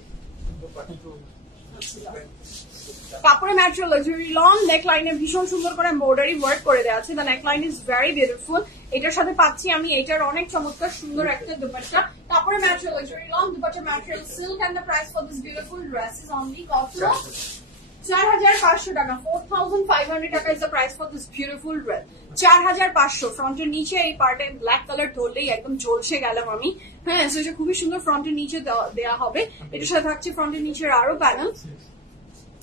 কাপড়ের ম্যাটেরিয়াল লাক্সারি লন, নেক লাইনে ভীষণ সুন্দর করে এমব্রয়ডারি ওয়ার্ক করে দেওয়া আছে। The neck line is very beautiful. এটার সাথে পাচ্ছি আমি এটার অনেক চমৎকার সুন্দর একটা দুপাট্টা। কাপড়ের ম্যাটেরিয়াল লাক্সারি লন, দুপাট্টার material silk, and the price for this beautiful dress is only কত? 4500 টাকা। 4500 টাকা is the price for this beautiful dress. 4500। ফ্রন্টের নিচে এই পার্টে ব্ল্যাক কালার ধরলেই একদম ঝলসে গেলাম আমি। হ্যাঁ, সেটা খুবই সুন্দর ফ্রন্টের নিচে দেওয়া হবে। এটার সাথে থাকছে ফ্রন্টের নিচের আরো প্যানেল,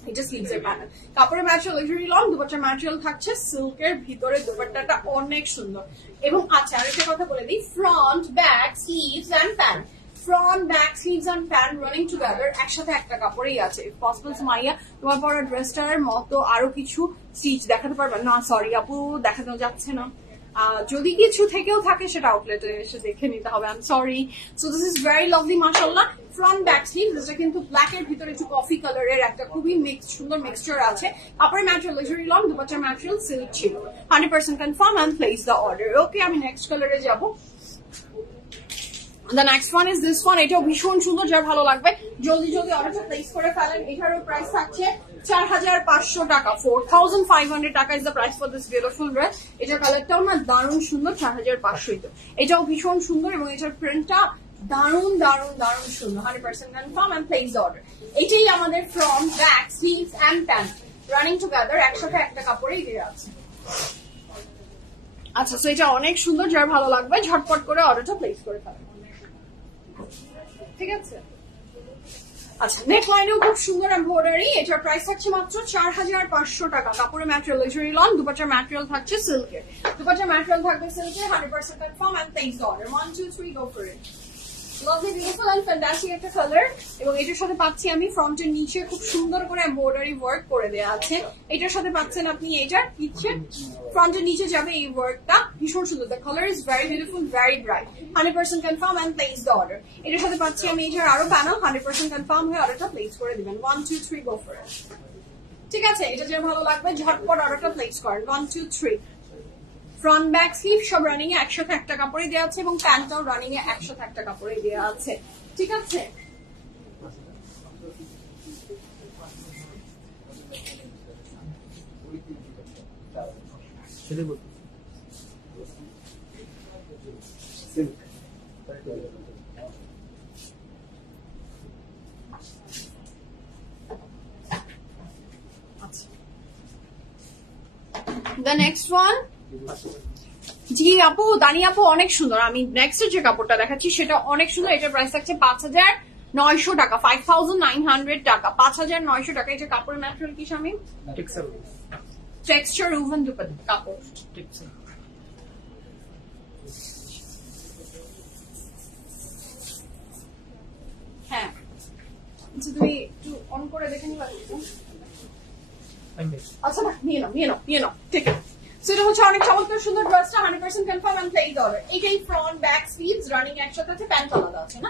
এটা স্লিভসের প্যানেল। কাপড়ের ম্যাটেরিয়াল লাক্সারি লন, দুপাট্টার ম্যাটেরিয়াল থাকছে সিল্কের ভিতরে, দুপাট্টাটা অনেক সুন্দর। এবং আচ্ছা আরেকটা কথা বলে দিই, front back sleeves and pant, front back sleeves and pant running together, একসাথে একটা কাপড়েই আছে। ইফ পসিবল মাইয়া তোমার পরা ড্রেসটার মতো আরো কিছু স্টিচ দেখাতে পারবে না? সরি আপু, দেখানো যাচ্ছে না। যদি কিছু থেকেও থাকে সেটা আউটলেটে এসে দেখে নিতে হবে, I am sorry. So this is very lovely মাশাআল্লাহ। ফ্রন্ট ব্যাক স্লিভ, যেটা কিন্তু ব্ল্যাক এর ভিতরে একটু কফি কালারের একটা খুবই সুন্দর মিক্সচার আছে। কাপড়ের ম্যাটেরিয়াল লাক্সারি লন, দুপাট্টার ম্যাটেরিয়াল সিল্ক ছিল। 100% confirm and place the order. Okay, আমি নেক্সট কালারে যাবো। The next one is this one, এটাও ভীষণ সুন্দর, যার ভালো লাগবে জলদি জলদি অর্ডারটা প্লেস করে ফেলেন। এটারও প্রাইস থাকছে 4500 টাকা। 4500 টাকা is the price for this beautiful dress. এটার কালারটাও না দারুণ সুন্দর, 4500 তো। এটাও ভীষণ সুন্দর এবং এটার প্রিন্টটা দারুণ দারুণ দারুণ সুন্দর। 100% confirm and place the order. এটাই আমাদের front back sleeves and pant running together, একসাথে একটা কাপড়েই দেওয়া আছে। আচ্ছা, তো এটা অনেক সুন্দর, যার ভালো লাগবে ঝটপট করে অর্ডারটা প্লেস করে ফেলেন, ঠিক আছে? আচ্ছা, নেক লাইনেও খুব সুন্দর এমব্রয়ডারি। এটার প্রাইস থাকছে মাত্র 4500 টাকা। কাপড়ের ম্যাটেরিয়াল লাক্সারি লন, দুপাট্টার ম্যাটেরিয়াল থাকছে সিল্কের, দুপাট্টার ম্যাটেরিয়াল থাকবে সিল্কের। 100% confirm and place the order. 1 2 3 go for it. Lovely beautiful and fantastic একটা কালার। এবং এটার সাথে পাচ্ছি আমি ফ্রন্টের নিচে খুব সুন্দর করে এমব্রয়ডারি ওয়ার্ক করে দেওয়া আছে। এটার সাথে পাচ্ছেন আপনি এটার নিচে, ফ্রন্টের নিচে যাবে এই ওয়ার্কটা, ভীষণ সুন্দর। দ্য colour is very beautiful, very bright. 100% confirm and place the order. এটার সাথে পাচ্ছি আমি এটার আরো প্যানেল। 100% কনফার্ম হয়ে অর্ডারটা প্লেস করে দিবেন। 1 2 3 গো ফর ইট, ঠিক আছে? এটা যে ভালো লাগবে ঝটপট অর্ডারটা প্লেস করেন। 1 2 3। ফ্রন্ট ব্যাক স্লিভ সব রানিং এ একসাথে একটা কাপড়ে দেওয়া আছে এবং প্যান্টটাও রানিং এ একসাথে একটা কাপড়ে দেওয়া আছে, ঠিক আছে? The next one, জি আপু, দানি আপু অনেক সুন্দর। আমি নেক্সট যে কাপড়টা দেখাচ্ছি সেটা অনেক সুন্দর। এটার প্রাইস থাকছে 5900 টাকা। 5900 টাকা, 5900 টাকা। এটা কাপড়ের ম্যাটেরিয়াল কি স্বামী? টেক্সচার উভেন দুপাট্টা কাপড়। হ্যাঁ, তুমি একটু অন করে দেখে নিবা। আচ্ছা না, নিয়ে নাও ঠিক আছে। সেটা হচ্ছে অনেক চমৎকার সুন্দর ড্রেসটা 100% কনফার্ম এন্ড প্লেস অর্ডার। এটাই ফ্রন্ট ব্যাক স্লিভস রানিং একসাথে আছে, প্যান্ট আলাদা আছে না।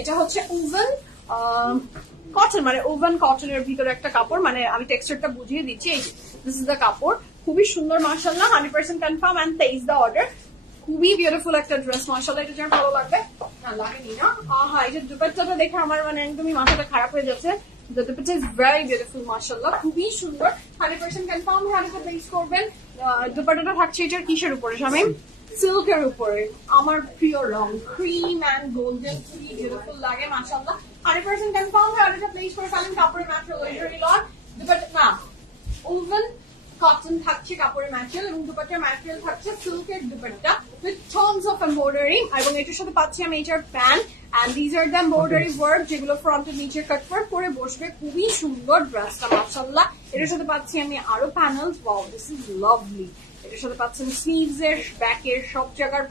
এটা হচ্ছে ওভেন কটন, মানে ওভেন কটনের ভিতরে একটা কাপড়, মানে আমি টেক্সচারটা বুঝিয়ে দিচ্ছি। এই দিস ইজ দ্য কাপড়, খুবই সুন্দর মাশাআল্লাহ, 100% confirm and place the order. খুবই বিউটিফুল একটা ড্রেস মাশাআল্লাহ, এটা যার ভালো লাগবে। না লাগেনি না, হ্যাঁ এই যে দুপাট্টাটা দেখে আমার মানে একদমই মাথাটা খারাপ হয়ে যাচ্ছে। The dupatta is very beautiful, mashallah, খুবই সুন্দর, 100% কনফার্ম। হাতে প্লেস করবেন। দুপাট্টাটা থাকছে এটার কিসের উপরে শামিম? সিল্কের উপরে। আমার প্রিয় রং ক্রিম এন্ড গোল্ডেন, খুবই বিউটিফুল লাগে মাশাআল্লাহ, 100% কনফার্ম। হাতে প্লেস করে ফেলেন। কাপড়ের ম্যাটেরিয়াল লাক্সারি লট, দুপাট্টা না ওভেন কটন থাকছে কাপড়ের ম্যাটেরিয়াল, এবং দুপাট্টার ম্যাটেরিয়াল থাকছে সিল্কের dupatta with tonnes of embroidery, এবং এটার সাথে পাচ্ছি আমি এটার pant. And these are the embroidery work যেগুলো ফ্রন্টের নিচে কাট করে বসবে। খুবই সুন্দর ড্রেসটা মাশাআল্লাহ। এটার সাথে পাচ্ছি আমি আরো panels. Wow, this is lovely. এটার সাথে পাচ্ছেন স্লিভস এর, ব্যাক এর, সব জায়গার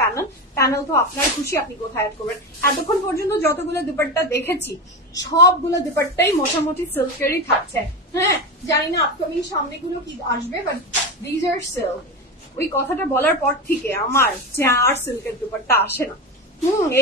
প্যানেল তো আপনার খুশি, আপনি কোথায় অ্যাড করবেন। এতক্ষণ পর্যন্ত যতগুলো দুপাট্টা দেখেছি সবগুলো দুপাট্টাই মোটামুটি সিল্কেরই থাকছে। হ্যাঁ, জানি না আপকামিং সামনেগুলো কি আসবে, বাট দিজ আর সিল্ক। ওই কথাটা বলার পর থেকে আমার যে আর সিল্কের দুপাট্টা আসে না।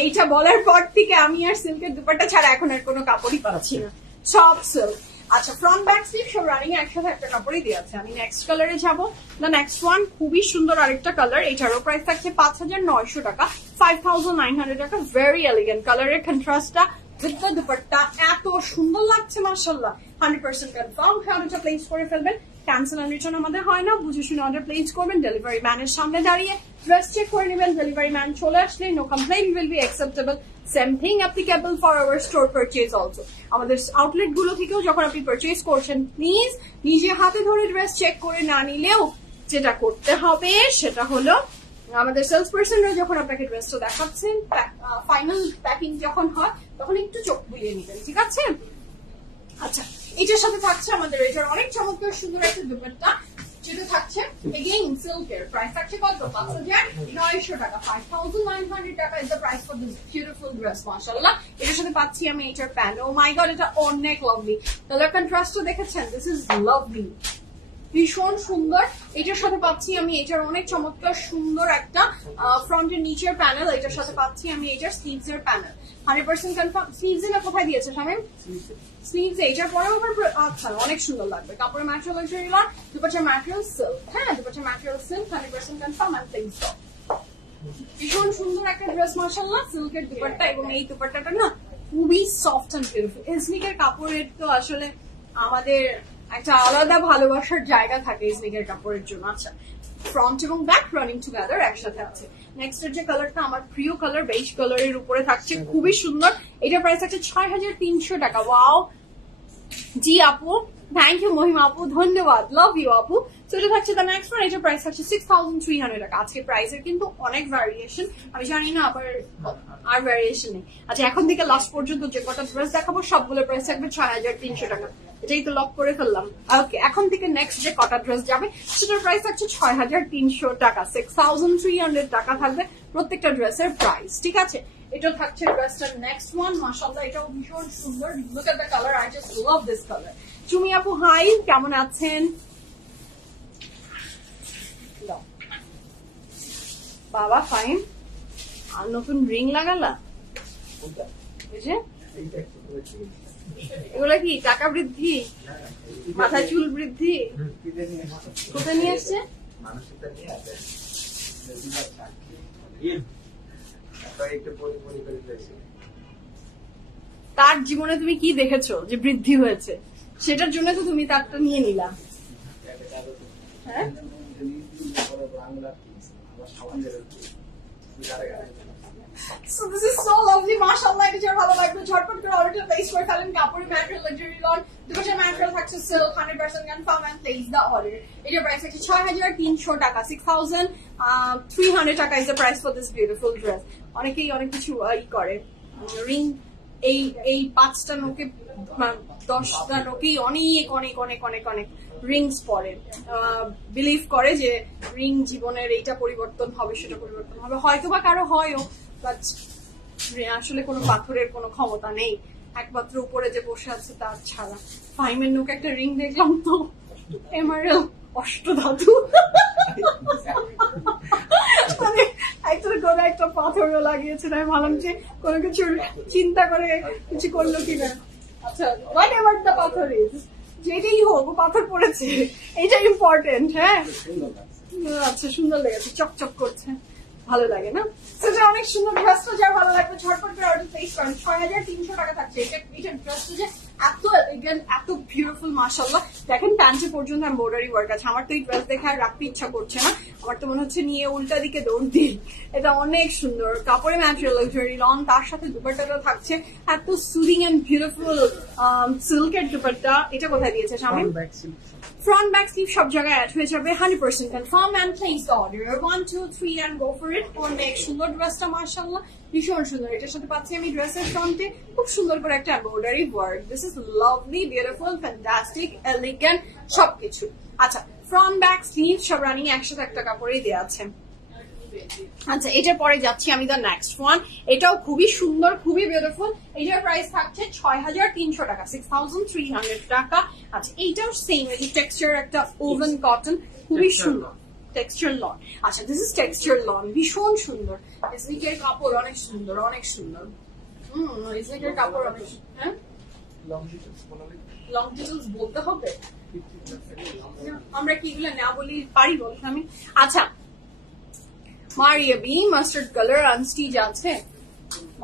এইটা বলার পর থেকে আমি আর সিল্কের দুপাট্টা ছাড়া এখন আর কোনো কাপড়ই পাচ্ছি না, সব সিল্ক। আচ্ছা, ফ্রন্ট ব্যাক স্লিভ সব রানিং একসাথে একটা কাপড়ই দিয়ে আছে। আমি নেক্সট কালারে যাবো। দ্য নেক্সট ওয়ান খুবই সুন্দর আরেকটা কালার, এটারও প্রাইস থাকছে 5,900 টাকা, 5,900 টাকা। ভেরি এলিগেন্ট কালারের কন্ট্রাস্টটা উইথ দ্য দুপাট্টা এত সুন্দর লাগছে মাশাআল্লাহ, 100% কনফার্ম। অর্ডারটা প্লেস করে ফেলবেন। ক্যান্সেল এন্ড রিটার্ন আমাদের হয় না, বুঝে শুনে অর্ডার প্লেস করবেন। ডেলিভারি ম্যানের সামনে দাঁড়িয়ে ড্রেস চেক করে নেবেন। ডেলিভারি ম্যান চলে আসলে no complain will be acceptable. Same thing applicable for our store purchase also. আমাদের আউটলেট গুলো থেকেও যখন আপনি পারচেজ করছেন, প্লিজ নিজে হাতে ধরে ড্রেস চেক করে না নিলেও যেটা করতে হবে সেটা হলো আমাদের সেলস পার্সনরা যখন আপনাকে ড্রেসটা দেখাচ্ছেন, ফাইনাল প্যাকিং যখন হয় তখন একটু চোখ বুলিয়ে নেবেন, ঠিক আছে? আচ্ছা, এটার সাথে থাকছে আমাদের এটার অনেক চমৎকার সুন্দর একটা দুপাট্টা, যেটা থাকছে এগেইন সিল্কের। প্রাইস থাকছে কত? 5,900 টাকা, 5,900 টাকা is the price for this beautiful dress মাশাআল্লাহ। এটার সাথে পাচ্ছি আমি এটার প্যান্ট। ও মাই গড, এটা অনেক লাভলি। কালার কন্ট্রাস্টও দেখেছেন? দিস ইজ লাভলি, ভীষণ সুন্দর। এটার সাথে পাচ্ছি আমি এটার অনেক চমৎকার সুন্দর একটা ফ্রন্টের নিচের প্যানেল। এটার সাথে পাচ্ছি আমি এটার স্লিভস এর প্যানেল। 100% কনফার্ম। স্লিভস এর কোথায় দিয়েছে শামিম? স্লিভস এটার পরে ওপর। আচ্ছা, অনেক সুন্দর লাগবে। কাপড়ের ম্যাটেরিয়াল লাক্সারি লট, দুপাট্টার ম্যাটেরিয়াল সিল্ক। হ্যাঁ, দুপাট্টার material silk, 100% confirm and place. ভীষণ সুন্দর একটা ড্রেস মাশাআল্লাহ, সিল্কের দুপাট্টা, এবং এই দুপাট্টাটা না খুবই সফট এন্ড বিউটিফুল। এসনিকের কাপড়ের তো আসলে আমাদের একটা আলাদা ভালোবাসার জায়গা থাকে এসনিকের কাপড়ের জন্য। আচ্ছা, ফ্রন্ট এবং ব্যাক রানিং টুগেদার একসাথে আছে। নেক্সট এর যে কালারটা আমার প্রিয় কালার, বেজ কালারের উপরে থাকছে, খুবই সুন্দর। এটা প্রাইস আছে 6,300 টাকা। ওয়াও, জি আপু, থ্যাংক ইউ মহিমা আপু, ধন্যবাদ, লাভ ইউ আপু। তো এটা থাকছে দ্য নেক্সট ওয়ান, এটার প্রাইস থাকছে 6,300 টাকা। আজকে প্রাইসের কিন্তু অনেক ভ্যারিয়েশন, আমি জানি না আবার আর ভ্যারিয়েশন নেই। আচ্ছা, এখন থেকে লাস্ট পর্যন্ত যে কটা ড্রেস দেখাবো সবগুলো প্রাইস থাকবে 6,300 টাকা। এটাই তো লক করে ফেললাম। ওকে, এখন থেকে নেক্সট যে কটা ড্রেস যাবে সেটার প্রাইস থাকছে 6,300 টাকা, 6,300 টাকা থাকবে প্রত্যেকটা ড্রেসের প্রাইস, ঠিক আছে? এটা থাকছে ড্রেসটার নেক্সট ওয়ান মাশাআল্লাহ, এটাও ভীষণ সুন্দর। Look at the colour, I just love this colour. Chumi আপু হাই, কেমন আছেন? বাবা ফাইন। আর নতুন রিং লাগালা? এগুলা কি টাকা বৃদ্ধি, মাথা চুল বৃদ্ধি? কোথায় নিয়ে আসছে? তার জীবনে তুমি কি দেখেছো যে বৃদ্ধি হয়েছে? সেটার জন্য তো তুমি তারটা নিয়ে নিলা। হ্যাঁ, So this is so lovely, mashallah. এটা যার ভালো লাগবে ঝটপট করে অর্ডার প্লেস করে ফেলেন। কাপড়ের ম্যাটেরিয়াল লাক্সারি লট, দুপাট্টার ম্যাটেরিয়াল থাকছে silk, 100% confirm and place the order. এটার প্রাইস আছে 6,300 টাকা, 6,300 টাকা is the price for this beautiful dress. অনেকেই অনেক কিছু করে, রিং এই 5টা নোকে 10টা নোকেই অনেক অনেক অনেক অনেক অনেক রিংস পরে, বিলিভ করে যে রিং জীবনের এইটা পরিবর্তন হবে, সেটা পরিবর্তন হবে, হয়তো বা কারো হয়ও, বাট আসলে কোনো পাথরের কোনো ক্ষমতা নেই একমাত্র উপরে যে বসে আছে তার ছাড়া। ফাইমের নুক একটা রিং দেখলাম তো, এমারেল অষ্টধাতু, মানে একটা কোনো একটা পাথরও লাগিয়েছে, তাই ভাবলাম যে কোনো কিছু চিন্তা করে কিছু করলো কিনা। আচ্ছা, হোয়াট এভার দ্য পাথর ইজ, যেটাই হোক পাথর পড়েছে, এইটা ইম্পর্টেন্ট। হ্যাঁ আচ্ছা, সুন্দর লেগেছে, চকচক করছে, ভালো লাগে না? সেটা অনেক সুন্দর। ড্রেসটা যার ভালো লাগবে ঝটপট করে অর্ডার প্লেস করেন। 6300 টাকা থাকছে এটা। ড্রেসটা যে এত এলিগেন্ট, এত বিউটিফুল, মাশাআল্লাহ। দেখেন প্যান্টে পর্যন্ত এমব্রয়ডারি ওয়ার্ক আছে। আমার তো এই ড্রেস দেখে আর রাখতে ইচ্ছা করছে না, আমার তো মনে হচ্ছে নিয়ে উল্টা দিকে দৌড় দিই। এটা অনেক সুন্দর, কাপড়ে ম্যাটেরিয়াল লাক্সারি লন, তার সাথে দুপাট্টাটা থাকছে এত সুদিং এন্ড বিউটিফুল সিল্কের দুপাট্টা। এটা কোথায় দিয়েছে শামিম? ফ্রন্ট ব্যাক স্লিভ সব জায়গায় অ্যাড হয়ে যাবে, 100% confirm and place the order 1 2 3 and go for it. অনেক সুন্দর ড্রেসটা, মাশাআল্লাহ, ভীষণ সুন্দর। এটার সাথে পাচ্ছি আমি ড্রেসের ফ্রন্টে খুব সুন্দর করে একটা embroidery work. This is lovely, beautiful, fantastic, elegant সবকিছু। আচ্ছা, ফ্রন্ট ব্যাক স্লিভ সব রানিং একসাথে একটা কাপড়েই দেওয়া আছে। আচ্ছা, এটার পরে যাচ্ছি আমি দ্য নেক্সট ওয়ান। এটাও খুবই সুন্দর, খুবই বিউটিফুল। এটার প্রাইস থাকছে 6300 টাকা, 6300 টাকা। আচ্ছা, এইটাও সেম, এই যে টেক্সচার একটা ওভেন কটন, খুবই সুন্দর টেক্সচার লন। আচ্ছা, দিস ইজ টেক্সচার লন, ভীষণ সুন্দর। এসনিকের কাপড় অনেক সুন্দর, অনেক সুন্দর। এসনিকের কাপড় অনেক, হ্যাঁ লং ডিটেলস বলতে হবে, আমরা কি এগুলো না বলি পারি বলতে আমি। আচ্ছা, Maria B mustard color unstitch আছে,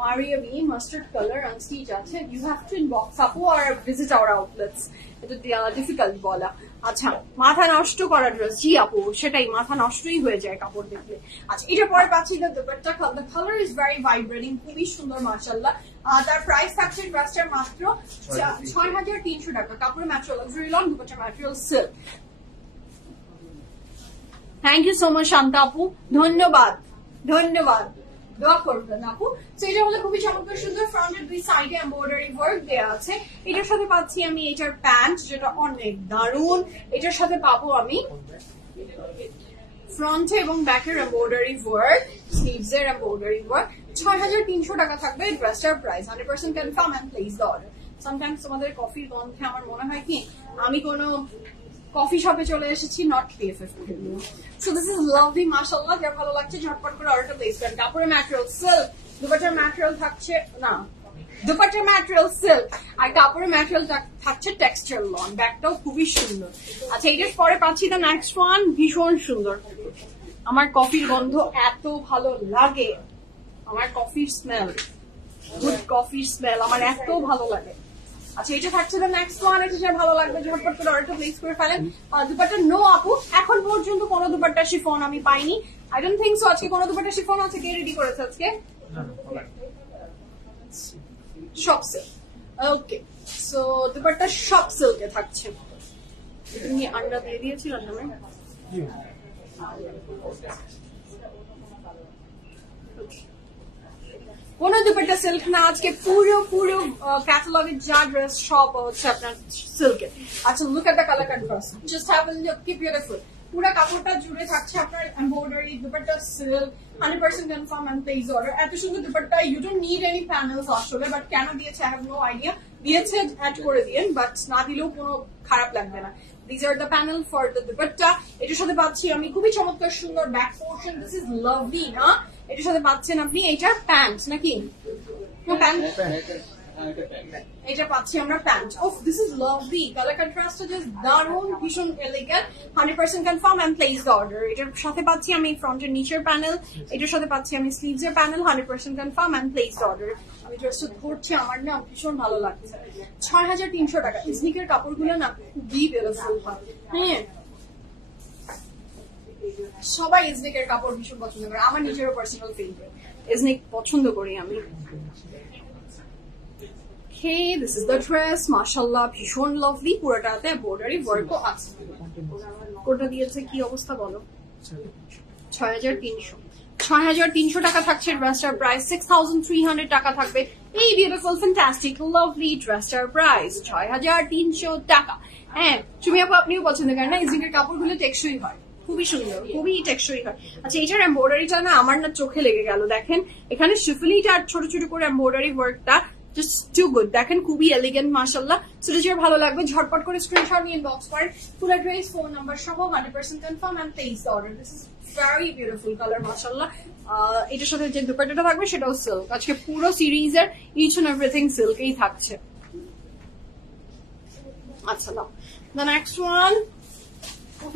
Maria B mustard color unstitch আছে। You have to inbox Apu or visit our outlets. এটা ডিফিকাল্ট বলা। আচ্ছা, মাথা নষ্ট করা ড্রেস, জি আপু সেটাই, মাথা নষ্টই হয়ে যায় কাপড় দেখলে। আচ্ছা, এটার পরে পাচ্ছি dupatta, the colour is very vibrating, খুবই সুন্দর, মাশাআল্লাহ। তার প্রাইস থাকছে ড্রেসটার মাত্র 6300 টাকা। কাপড়ের ম্যাটেরিয়াল লাক্সারি লন, দুপাট্টা material silk. Thank you so much Shanta আপু, ধন্যবাদ ধন্যবাদ, দোয়া করবেন আপু। তো এটা হলো খুবই চমৎকার সুন্দর, ফ্রন্টের দুই সাইডে এমব্রয়ডারি ওয়ার্ক দেওয়া আছে। এটার সাথে পাচ্ছি আমি এটার প্যান্ট, যেটা অনেক দারুণ। এটার সাথে পাবো আমি ফ্রন্টে এবং ব্যাকের এমব্রয়ডারি ওয়ার্ক, স্লিভস এর এমব্রয়ডারি ওয়ার্ক। 6300 টাকা থাকবে ড্রেসটার প্রাইস, 100% confirm and place the order. Sometimes তোমাদের কফির গন্ধে আমার মনে হয় কি আমি কোনো কফি শপে চলে এসেছি, নট PFF এর জন্য। সো দিস ইজ লাভলি, মাশাআল্লাহ, যার ভালো লাগছে ঝটপট করে অর্ডার প্লেস করেন। কাপড়ের ম্যাটেরিয়াল সিল্ক, দুপাট্টার ম্যাটেরিয়াল থাকছে না, দুপাট্টার ম্যাটেরিয়াল সিল্ক আর কাপড়ের ম্যাটেরিয়াল থাকছে টেক্সচার লন। ব্যাগটাও খুবই সুন্দর। আচ্ছা, এটার পরে পাচ্ছি দ্য নেক্সট ওয়ান, ভীষণ সুন্দর। আমার কফির গন্ধ এত ভালো লাগে, আমার কফির স্মেল, গুড কফির স্মেল আমার এত ভালো লাগে। আচ্ছা, এটা থাকছে দ্য নেক্সট ওয়ান। এটা যা ভালো লাগবে ঝটপট করে অর্ডারটা প্লেস করে ফেলেন। দুপাট্টা নো আপু, এখন পর্যন্ত কোনো দুপাট্টা শিফন আমি পাইনি। আই ডোন্ট থিঙ্ক সো আজকে কোনো দুপাট্টা শিফন আছে। কে রেডি করেছে আজকে? Soft silk. Okay, so dupatta soft সিল্কে থাকছে। তুমি আন্ডা দিয়ে দিয়েছিল না? কোন দুপাট্টা সিল্ক না, আজকে পুরো পুরো ক্যাটালগের যা ড্রেস সব হচ্ছে আপনার সিল্কের। আচ্ছা, look at the colour contrast, just have a look, কি বিউটিফুল। পুরো কাপড়টা জুড়ে থাকছে আপনার এমব্রয়ডারি, দুপাট্টা silk, 100% confirm and place order. এত সুন্দর দুপাট্টা, you don't need any panels আসলে, বাট কেন দিয়েছে আই হ্যাভ নো আইডিয়া। দিয়েছে অ্যাড করে দিয়েন, বাট না দিলেও কোনো খারাপ লাগবে না। These are the panel for the dupatta. এটার সাথে পাচ্ছি আমি খুবই চমৎকার সুন্দর back portion, this is lovely না। এটার সাথে পাচ্ছেন আপনি এটার প্যান্ট নাকি? এটা পাচ্ছি আমরা প্যান্ট। ওফ, দিস ইজ লাভলি, কালার কন্ট্রাস্টটা জাস্ট দারুণ, ভীষণ elegant, 100% confirm and place the order. এটার সাথে পাচ্ছি আমি ফ্রন্টের নিচের প্যানেল, এটার সাথে পাচ্ছি আমি স্লিভস এর panel, 100% confirm and place the order. আমি ড্রেসটা ধরছি, আমার না ভীষণ ভালো লাগছে। 6300 টাকা। ইসনিকের কাপড়গুলো না খুবই বিউটিফুল হয়। হ্যাঁ, সবাই ইসনিকের কাপড় ভীষণ পছন্দ করে, আমার নিজেরও পার্সোনাল ফেভারিট, ইসনিক পছন্দ করি আমি। Okay, this is the dress, mashallah, ভীষণ লাভলি, পুরোটাতে বর্ডারি ওয়ার্কও আছে। কোনটা দিয়েছে, কি অবস্থা বলো? 6300। 6300 টাকা থাকছে ড্রেসটার প্রাইস, 6300 টাকা থাকবে এই বিউটিফুল ফ্যান্টাস্টিক লাভলি ড্রেসটার প্রাইস, 6300 টাকা। হ্যাঁ, তুমি আপু আপনিও পছন্দ করেন না? ইসনিকের কাপড়গুলো টেকসই হয়, খুবই সুন্দর, খুবই টেকসই হয়। আচ্ছা, এটার এমব্রয়ডারিটা না আমার না চোখে লেগে গেল। দেখেন এখানে শিফলিটা আর ছোট ছোট করে এমব্রয়ডারি ওয়ার্কটা জাস্ট টু গুড। দেখেন খুবই এলিগেন্ট মাশাআল্লাহ। সো এটা ভালো লাগবে ঝটপট করে স্ক্রিনশট নিয়ে ইনবক্স করেন, পুরো ড্রেস ফোন নাম্বার সহ 100% confirm and place the order. This is very beautiful colour মাশাআল্লাহ। এটার সাথে যে দুপাট্টাটা থাকবে সেটাও সিল্ক। আজকে পুরো সিরিজের ইচ এন্ড এভরিথিং সিল্কেই থাকছে। আচ্ছা নাও দ্য নেক্সট ওয়ান।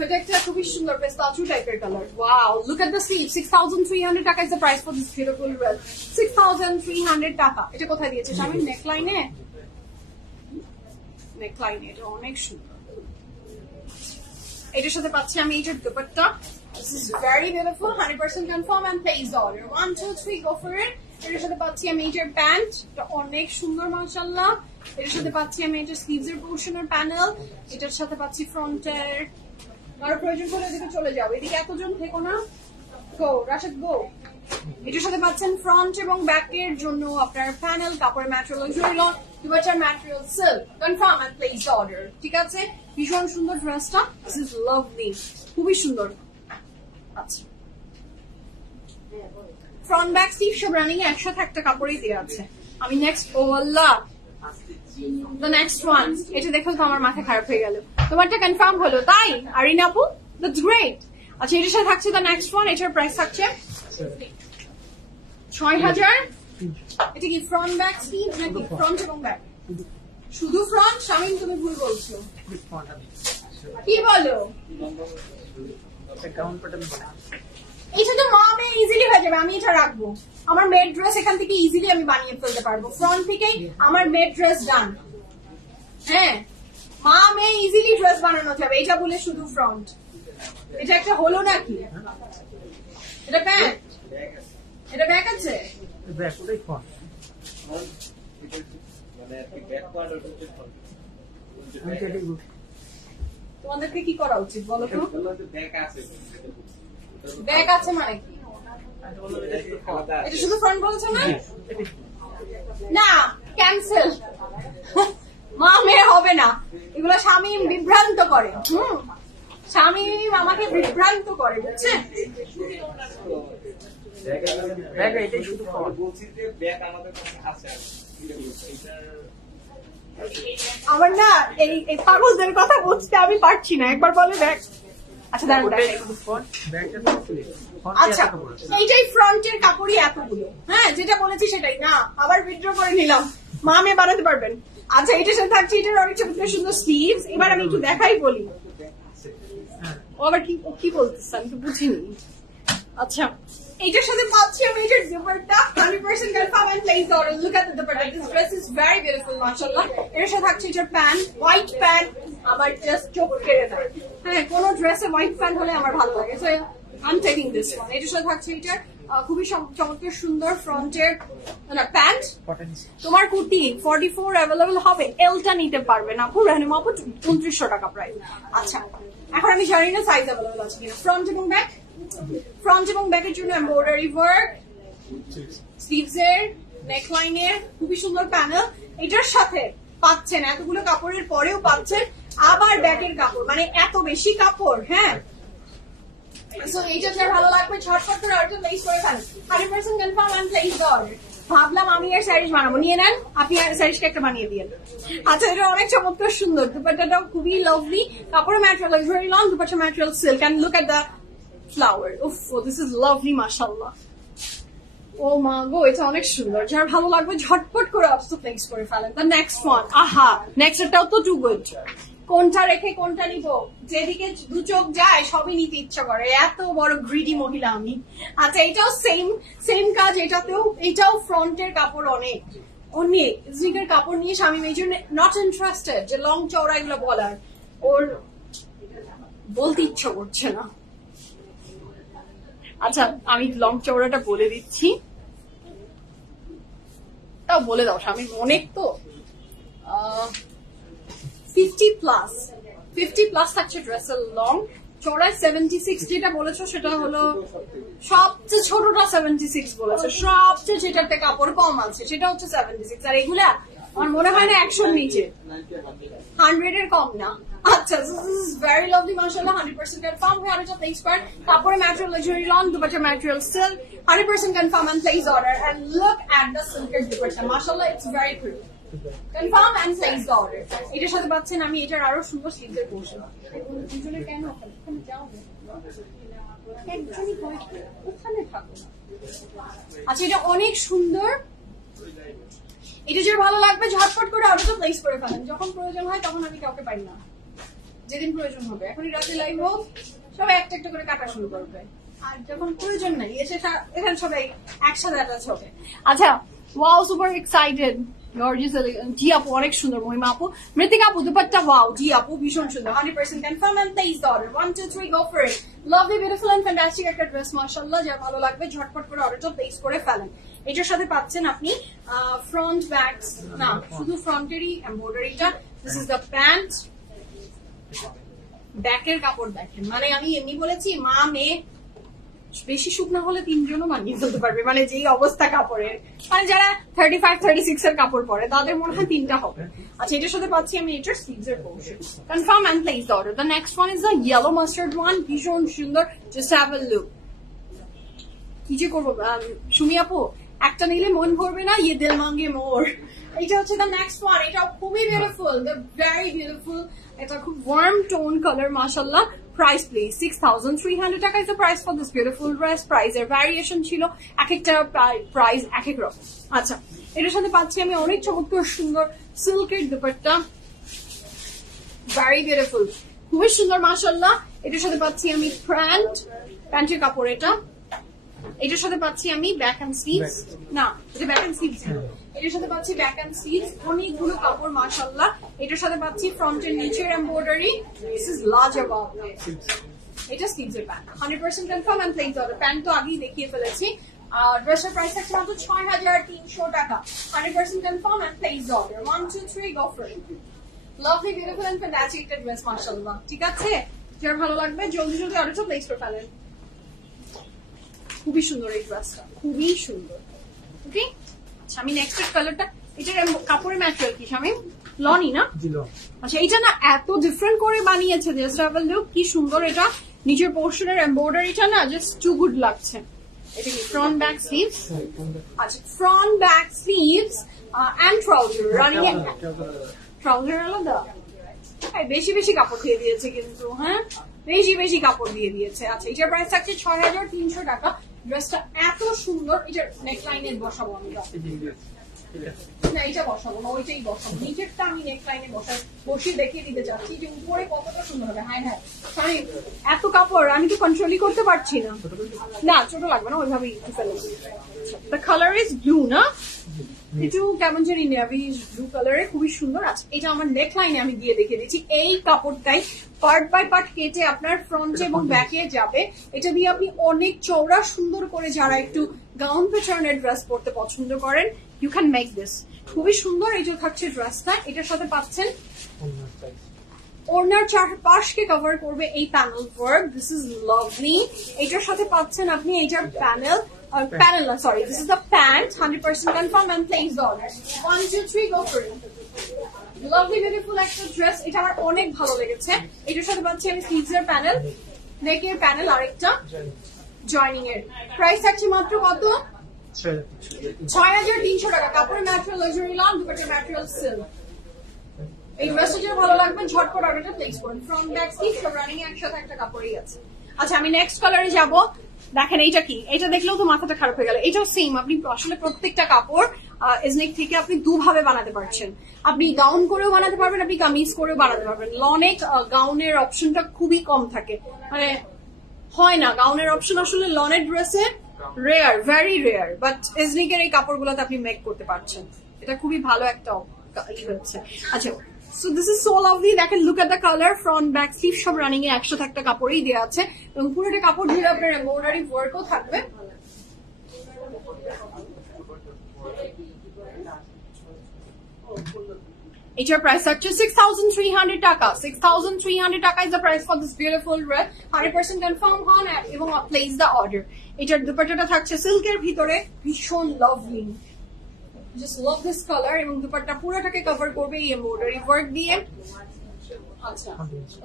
এটা একটা খুবই সুন্দর পেস্তাচু টাইপের colour. Wow, look at the sleeve. 6300 টাকা is the price for this beautiful dress. 6300 টাকা। এটা কোথায় দিয়েছে আমি? নেকলাইনে। নেকলাইনে এটা অনেক সুন্দর। এটার সাথে পাচ্ছি আমি এইটার dupatta. This is very beautiful, 100% confirm and place the order. 1, 2, 3, go for it. এটার সাথে পাচ্ছি আমি এইটার প্যান্ট, এটা অনেক সুন্দর মাশাআল্লাহ। এটার সাথে পাচ্ছি আমি এইটার স্লিভস এর পোর্শনের প্যানেল। এটার সাথে পাচ্ছি ফ্রন্টের। আর প্রয়োজন হলে এদিকে চলে যাও, এদিকে এতজন থেকো না। গো রাশেদ গো। এটার সাথে পাচ্ছেন ফ্রন্ট এবং ব্যাক এর জন্য আপনার প্যানেল, কাপড়ের ম্যাটেরিয়াল জুয়েলন, দুপাট্টার material silk. Confirm and place the order. ঠিক আছে, ভীষণ সুন্দর ড্রেসটা। দিস ইজ লাভলি, খুবই সুন্দর। আচ্ছা, ফ্রন্ট ব্যাক স্লিভ সব রানিং এ একসাথে একটা কাপড়ই দেওয়া আছে। আমি নেক্সট, ও আল্লাহ, দ্য নেক্সট ওয়ান। এটা দেখো তো আমার মাথা খারাপ হয়ে গেল। তোমারটা কনফার্ম হলো তাই আরিনা আপু? That's great. আচ্ছা, এটার সাথে থাকছে দ্য নেক্সট ওয়ান। এটার প্রাইস থাকছে 6000। এটা কি ফ্রন্ট ব্যাক স্লিভ নাকি ফ্রন্ট এবং ব্যাক? শুধু ফ্রন্ট? শামিম তুমি ভুল বলছো। কি বলো? এটা তো মমে ইজিলি হয়ে যাবে, আমি এটা রাখবো। আমার মেড ড্রেস এখান থেকে ইজিলি আমি বানিয়ে ফেলতে পারবো। ফ্রন্ট থেকেই আমার মেড ড্রেস ডান। হ্যাঁ, মমে ইজিলি ড্রেস বানানো যাবে। এটা বলে শুধু ফ্রন্ট, এটা একটা হলো নাকি? এটা প্যান্ট, এটা ব্যাক আছে। তোমাদেরকে কি করা উচিত বলো তো? ব্যাক আছে মানে কি? এটা শুধু ফ্রন্ট বলছো না? না, ক্যান্সেল। মা মেয়ে হবে না এগুলো। শামিম বিভ্রান্ত করে। শামিম আমাকে বিভ্রান্ত করে, বুঝছেন? আমার না এই পাগলদের কথা বুঝতে আমি পারছি না। একবার বলে দেখ। আচ্ছা দাঁড়ান, আচ্ছা এইটাই ফ্রন্টের কাপড়ই এতগুলো। হ্যাঁ, যেটা বলেছি সেটাই না, আবার উইথড্র করে নিলাম। মা মেয়ে বানাতে পারবেন। আচ্ছা, এটার সাথে থাকছে এটার অনেক চমৎকার সুন্দর স্লিভস। এবার আমি একটু দেখাই বলি। ও আবার কি বলতেছে আমি তো বুঝিনি। আচ্ছা, এইটার সাথে পাচ্ছি আমি এটার দুপাট্টা। 100% confirm and place the order. Look at the দুপাট্টা। This dress is very beautiful মাশাআল্লাহ। এর সাথে থাকছে এটার প্যান্ট, হোয়াইট প্যান্ট। আমার জাস্ট চোখ কেড়ে দেয়। হ্যাঁ, কোন ড্রেসে হোয়াইট প্যান্ট হলে আমার ভালো লাগে। So I am taking this one. এটার সাথে থাকছে এটার খুবই চমৎকার সুন্দর ফ্রন্টের প্যান্ট। তোমার কুর্তি 44 অ্যাভেলেবল হবে, এলটা নিতে পারবে না আপু। রেহনুমা আপু 2900 টাকা প্রাইস। আচ্ছা, এখন আমি জানি না সাইজ অ্যাভেলেবল আছে কিনা। ফ্রন্ট এবং ব্যাক, ফ্রন্ট এবং ব্যাকের জন্য এমব্রয়ডারি ওয়ার্ক, স্লিভস এর, নেকলাইনের খুবই সুন্দর প্যানেল। এটার সাথে পাচ্ছেন এতগুলো কাপড়ের পরেও পাচ্ছেন আবার ব্যাকের কাপড়, মানে এত বেশি কাপড়। হ্যাঁ, এইটা যার ভালো লাগবে ঝটপট করে অর্ডার প্লেস করে ফেলেন। 100% confirm and place the order. ভাবলাম আমি আর স্যারিস বানাবো, নিয়ে নেন আপনি। আর স্যারিসকে একটা বানিয়ে দিয়ে। আচ্ছা, এটা অনেক চমৎকার সুন্দর। দুপাট্টাটাও খুবই লাভলি। কাপড়ের ম্যাটেরিয়াল ইজ ভেরি লং, দুপাট্টার material silk. And look at the flower. উফ, দিস ইজ লাভলি মাশাআল্লাহ। ও মা গো, এটা অনেক সুন্দর। যার ভালো লাগবে ঝটপট করে অবস্থা প্লেস করে ফেলেন। The next one. আহা, নেক্সট এটাও তো টু গুড। কোনটা রেখে কোনটা নিব, যেদিকে দু চোখ যায় সবই নিতে ইচ্ছা করে। এত বড় গ্রিডি মহিলা আমি। আচ্ছা, এটাও সেম কাজ। এটাও ফ্রন্টের কাপড় অনেক জিগের কাপড় নিয়ে স্বামী এই জন্য নট ইন্টারেস্টেড যে লং চওড়া এগুলো বলার। ওর বলতে ইচ্ছা করছে না। আচ্ছা, আমি লং চওড়াটা বলে দিচ্ছি। তাও বলে দাও স্বামী, অনেক তো 50+ থাকছে ড্রেসের লং। চড়ায় 76, যেটা বলেছো সেটা হলো সবচেয়ে ছোটটা 76 বলেছে। সবচেয়ে যেটাতে কাপড় কম আছে সেটা হচ্ছে 76। আর এগুলা আমার মনে হয় না 100 নিচে, 100 এর কম না। আচ্ছা, so this is very lovely, mashallah, 100% confirm. We are at a place where কাপড়ে material luxury lawn, dupatta material silk, 100% confirm and place order. And look at the silker dupatta, mashallah, it's very pretty. Confirm and place the order. এটার সাথে পাচ্ছেন আমি এটার আরো সুন্দর স্লিভের portion. দুজনে কেন ওখানে যাও, একজনই ওখানে থাকো। আচ্ছা, এটা অনেক সুন্দর। এটা যে ভালো লাগবে ঝটপট করে অর্ডারটা প্লেস করে ফেলেন। যখন প্রয়োজন হয় তখন আমি কাউকে পাই না, যেদিন প্রয়োজন হবে। এখনই রাতে লাইভ হোক, সবাই একটা একটা করে কাটা শুরু করবে। আর যখন প্রয়োজন নাই এসে এখানে সবাই একসাথে অ্যাটাচ হবে। আচ্ছা, ওয়াও, সুপার এক্সাইটেড। জি আপু অনেক সুন্দর। মহিমা আপু, মৃতিকা আপু দুপাট্টা ওয়াও। জি আপু ভীষণ সুন্দর। 100% confirm and place the order. 1 2 3 go for it. Lovely beautiful and fantastic একটা ড্রেস, মাশাআল্লাহ। যার ভালো লাগবে ঝটপট করে অর্ডারটা প্লেস করে ফেলেন। এটার সাথে পাচ্ছেন আপনি ফ্রন্ট ব্যাক, না শুধু ফ্রন্টেরই এমব্রয়ডারিটা। This is the pant. ব্যাকের কাপড় দেখেন, মানে আমি এমনি বলেছি মা মেয়ে বেশি শুকনা হলে তিনজনও মানিয়ে ফেলতে পারবে, মানে যেই অবস্থা কাপড়ের, মানে যারা 35 36 এর কাপড় পরে তাদের মনে হয় তিনটা হবে। আচ্ছা, এটার সাথে পাচ্ছি আমি এটার স্লিভস এর পোর্শন। Confirm and place the order. The next one is the yellow mustard one, ভীষণ সুন্দর। Just have a look. কি যে করবো সুমি আপু, একটা নিলে মন ভরবে না, ইয়ে দিল মাঙ্গে মোর। এটা হচ্ছে দ্য নেক্সট ওয়ান। এটা খুবই বিউটিফুল, দ্য ভেরি বিউটিফুল। এটা খুব ওয়ার্ম টোন কালার, মাশাআল্লাহ। Price please, 6,300 টাকা is the price for this beautiful dress. Price এর ভ্যারিয়েশন ছিল, এক একটা প্রাইস এক এক রকম। আচ্ছা, এটার সাথে পাচ্ছি আমি অনেক চমৎকার সুন্দর সিল্কের দুপাট্টা, ভেরি বিউটিফুল, খুবই সুন্দর মাশাআল্লাহ। এটার সাথে পাচ্ছি আমি প্যান্টের কাপড় এটা। এটার সাথে পাচ্ছি আমি ব্যাক এন্ড স্লিভস, না এটা ব্যাক এন্ড স্লিভস, এটার সাথে পাচ্ছি ব্যাক এন্ড স্লিভস, অনেকগুলো কাপড় মাশাআল্লাহ। এটার সাথে পাচ্ছি ফ্রন্টের নিচের এমব্রয়ডারি। This is লাজবাব। এটা স্লিভস এর pant, 100% confirm and place order. Pant তো আগেই দেখিয়ে ফেলেছি। ড্রেসের প্রাইস থাকছে মাত্র 6,300 টাকা। 100% confirm and place order. 1 2 3 go for it. Lovely beautiful and fantastic একটা ড্রেস, মাশাআল্লাহ। ঠিক আছে, যার ভালো লাগবে জলদি জলদি অর্ডারটা প্লেস করে ফেলেন। খুবই সুন্দর এই ড্রেসটা, খুবই সুন্দর। ওকে, আচ্ছা আমি নেক্সট কালারটা, এটার কাপড়ের ম্যাটেরিয়াল কি স্বামী? লনি না? আচ্ছা, এটা না এত ডিফারেন্ট করে বানিয়েছে, জাস্ট হ্যাভ আ লুক, কি সুন্দর। এটা নিচের পোর্শনের এমব্রয়ডারিটা না জাস্ট টু গুড লাগছে। এটা কি ফ্রন্ট ব্যাক স্লিভস? আচ্ছা, front back sleeves and trouser running. Trouser আলাদা, বেশি বেশি কাপড় দিয়ে দিয়েছে কিন্তু, হ্যাঁ বেশি বেশি কাপড় দিয়ে দিয়েছে। আচ্ছা, এটার প্রাইস থাকছে 6,300 টাকা। ড্রেসটা এত সুন্দর। এটার নেকলাইনে বসাবো আমি, না এটা বসাবো না, ওইটাই বসাবো। নিচেরটা আমি নেকলাইনে বসিয়ে দেখিয়ে দিতে চাচ্ছি যে উপরে কতটা সুন্দর হবে। হ্যাঁ হ্যাঁ, সরি এত কাপড় আমি তো কন্ট্রোলই করতে পারছি না। না ছোট লাগবে না, ওইভাবেই ফেলেছি। দ্য কালার ইজ ব্লু না, একটু কেমন জানি নেভিশ ব্লু কালারে, খুবই সুন্দর। আছে এটা আমার নেক লাইনে আমি দিয়ে দেখিয়ে দিচ্ছি। এই কাপড়টাই পার্ট বাই পার্ট কেটে আপনার ফ্রন্ট এবং ব্যাকে যাবে। এটা দিয়ে আপনি অনেক চওড়া সুন্দর করে, যারা একটু গাউন প্যাটার্নের ড্রেস পরতে পছন্দ করেন, ইউ ক্যান মেক দিস। খুবই সুন্দর এই যে থাকছে ড্রেসটা। এটার সাথে পাচ্ছেন ওড়নার চারপাশকে কভার করবে এই panel work. This is lovely. এটার সাথে পাচ্ছেন আপনি এইটার panel, sorry, this is the pant, 100% confirm and place the order. 1 2 3 go for it. Lovely beautiful একটা ড্রেস, এটা আমার অনেক ভালো লেগেছে। এটার সাথে পাচ্ছি আমি স্লিভস এর প্যানেল, নেকের প্যানেল, আরেকটা জয়নিং এর। প্রাইস থাকছে মাত্র কত? 6,300 টাকা। কাপড় ম্যাটেরিয়াল লাক্সারি লন, দুপাট্টা ম্যাটেরিয়াল সিল্ক। এই ড্রেসটা যেটা ভালো লাগবে ঝটপট অর্ডারটা প্লেস করুন। ফ্রন্ট ব্যাক স্লিভ সব রানিং একসাথে একটা কাপড়ই আছে। আচ্ছা, আমি নেক্সট কালারে যাবো। দেখেন এইটা কি, এটা দেখলেও তো মাথাটা খারাপ হয়ে গেল। এটাও সেম, আপনি আসলে প্রত্যেকটা কাপড় এজনেক থেকে আপনি দুভাবে বানাতে পারছেন। আপনি গাউন করেও বানাতে পারবেন, আপনি কামিজ করেও বানাতে পারবেন। লনেক গাউনের অপশনটা খুবই কম থাকে, মানে হয় না গাউনের অপশন আসলে লনের ড্রেসে রেয়ার, ভেরি রেয়ার। বাট এজনিকের এই কাপড়গুলোতে আপনি মেক করতে পারছেন, এটা খুবই ভালো একটা হচ্ছে। আচ্ছা, so this is so lovely. দেখেন, look at the colour, front back sleeve সব রানিং এ একসাথে একটা কাপড়ই দেওয়া আছে, এবং পুরোটা কাপড় ধরে আপনার এমব্রয়ডারি ওয়ার্কও থাকবে। এটার প্রাইস হচ্ছে 6,300 টাকা। 6,300 টাকা is the price for this beautiful dress. 100% confirm হন এবং প্লেস দ্য অর্ডার। এটার দুপাট্টাটা থাকছে সিল্কের ভিতরে, ভীষণ lovely. Just love this colour, এবং দুপাট্টা পুরোটাকে কভার করবে এই এমব্রয়ডারি ওয়ার্ক দিয়ে। আচ্ছা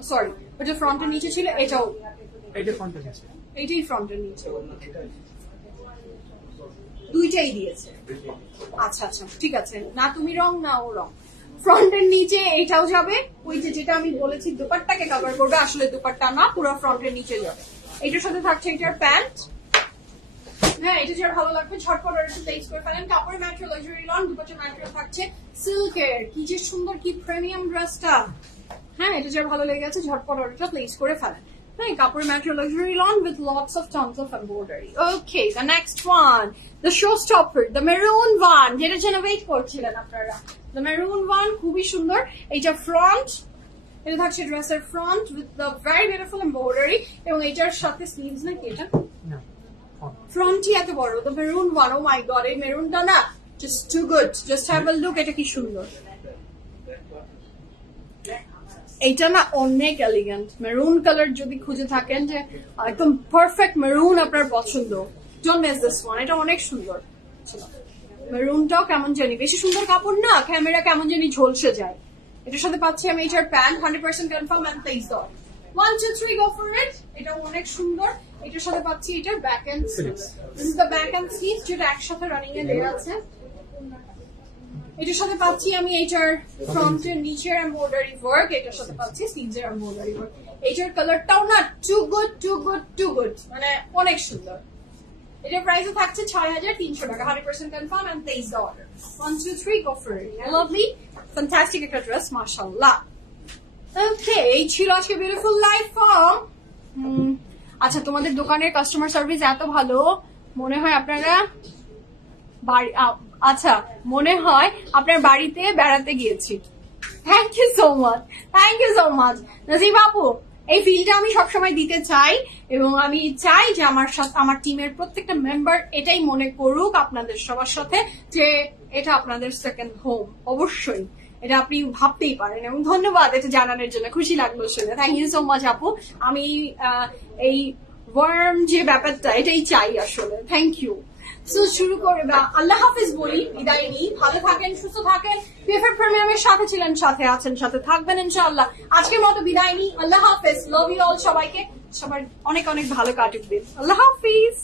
সরি, ওটা ফ্রন্টের নিচে ছিল, এটাও এটা ফ্রন্টের নিচে, এইটাই ফ্রন্টের নিচে, দুইটাই দিয়েছে। আচ্ছা আচ্ছা ঠিক আছে, না তুমি রং না ও রং। ফ্রন্টের নিচে এইটাও যাবে, ওই যে যেটা আমি বলেছি দুপাট্টাকে কভার করবে, আসলে দুপাট্টা না, পুরো ফ্রন্টের নিচে যাবে। এটার সাথে থাকছে এটার প্যান্ট। হ্যাঁ এটা যার ভালো লাগবে ঝটপট একটু প্লেস করে ফেলেন। কাপড়ের ম্যাটেরিয়াল লাক্সারি লন, দুপাট্টার ম্যাটেরিয়াল থাকছে সিল্কের। কি যে সুন্দর, কি প্রিমিয়াম ড্রেসটা। হ্যাঁ এটা যার ভালো লেগে গেছে ঝটপট অর্ডারটা প্লেস করে ফেলেন। হ্যাঁ কাপড়ের material luxury loan with lots of tons of embroidery. Okay, the next one, the showstopper, the maroon one, যেটার জন্য ওয়েট করছিলেন আপনারা। The maroon one খুবই সুন্দর। এইটা ফ্রন্ট, এটা থাকছে ড্রেসের front with the very beautiful embroidery, এবং এটার সাথে স্লিভস নাকি এটা ফ্রন্টই এত বড়। The maroon one, oh my god, এই মেরুনটা না just too good, just have a look, এটা কি সুন্দর। এইটা না অনেক এলিগেন্ট। মেরুন কালার যদি খুঁজে থাকেন যে একদম পারফেক্ট মেরুন আপনার পছন্দ, ডোন্ট মিস দিস ওয়ান, এটা অনেক সুন্দর। মেরুনটাও কেমন জানি বেশি সুন্দর কাপড় না, ক্যামেরা কেমন জানি ঝলসে যায়। এটার সাথে পাচ্ছি আমি এটার pant 100% confirm and place dot 1 2 3 go for it. এটা অনেক সুন্দর। এটার সাথে পাচ্ছি এটার back and sleeves, this is the back and sleeves যেটা একসাথে রানিং এ দেয়া আছে। এটার সাথে পাচ্ছি আমি এটার ফ্রন্টের নিচের এমব্রয়ডারি ওয়ার্ক, এটার সাথে পাচ্ছি স্লিভসের এমব্রয়ডারি ওয়ার্ক। এটার কালারটাও না too good too good too good, মানে অনেক সুন্দর। এটার প্রাইসও থাকছে ৬,৩০০ টাকা, 100% confirm and place the order 1 2 3 go for it. Lovely fantastic একটা ড্রেস, মাশাআল্লাহ। ওকে, এই ছিল আজকে বিউটিফুল লাইফ ফর্ম। আচ্ছা তোমাদের দোকানের কাস্টমার সার্ভিস এত ভালো, মনে হয় আপনারা আচ্ছা মনে হয় আপনার বাড়িতে বেড়াতে গিয়েছি। Thank you so much, thank you so much Najib আপু। এই ফিলটা আমি সবসময় দিতে চাই, এবং আমি চাই যে আমার টিমের প্রত্যেকটা মেম্বার এটাই মনে করুক আপনাদের সবার সাথে, যে এটা আপনাদের সেকেন্ড হোম। অবশ্যই এটা আপনি ভাবতেই পারেন, এবং ধন্যবাদ এটা জানানোর জন্য, খুশি লাগলো শুনে। থ্যাংক ইউ সো মাচ আপু। আমি এই ওয়ার্ম যে ব্যাপারটা এটাই চাই আসলে। Thank you. শুরু করে আল্লাহ হাফিজ বলি, বিদায় নিই। ভালো থাকেন, সুস্থ থাকেন। পিএফএফ প্রিমিয়ামের সাথে ছিলেন, সাথে আছেন, সাথে থাকবেন ইনশাআল্লাহ। আজকের মতো বিদায় নিই। আল্লাহ হাফিজ। Love you all. সবাইকে সবার অনেক অনেক ভালো কাটুক দিন। আল্লাহ হাফিজ।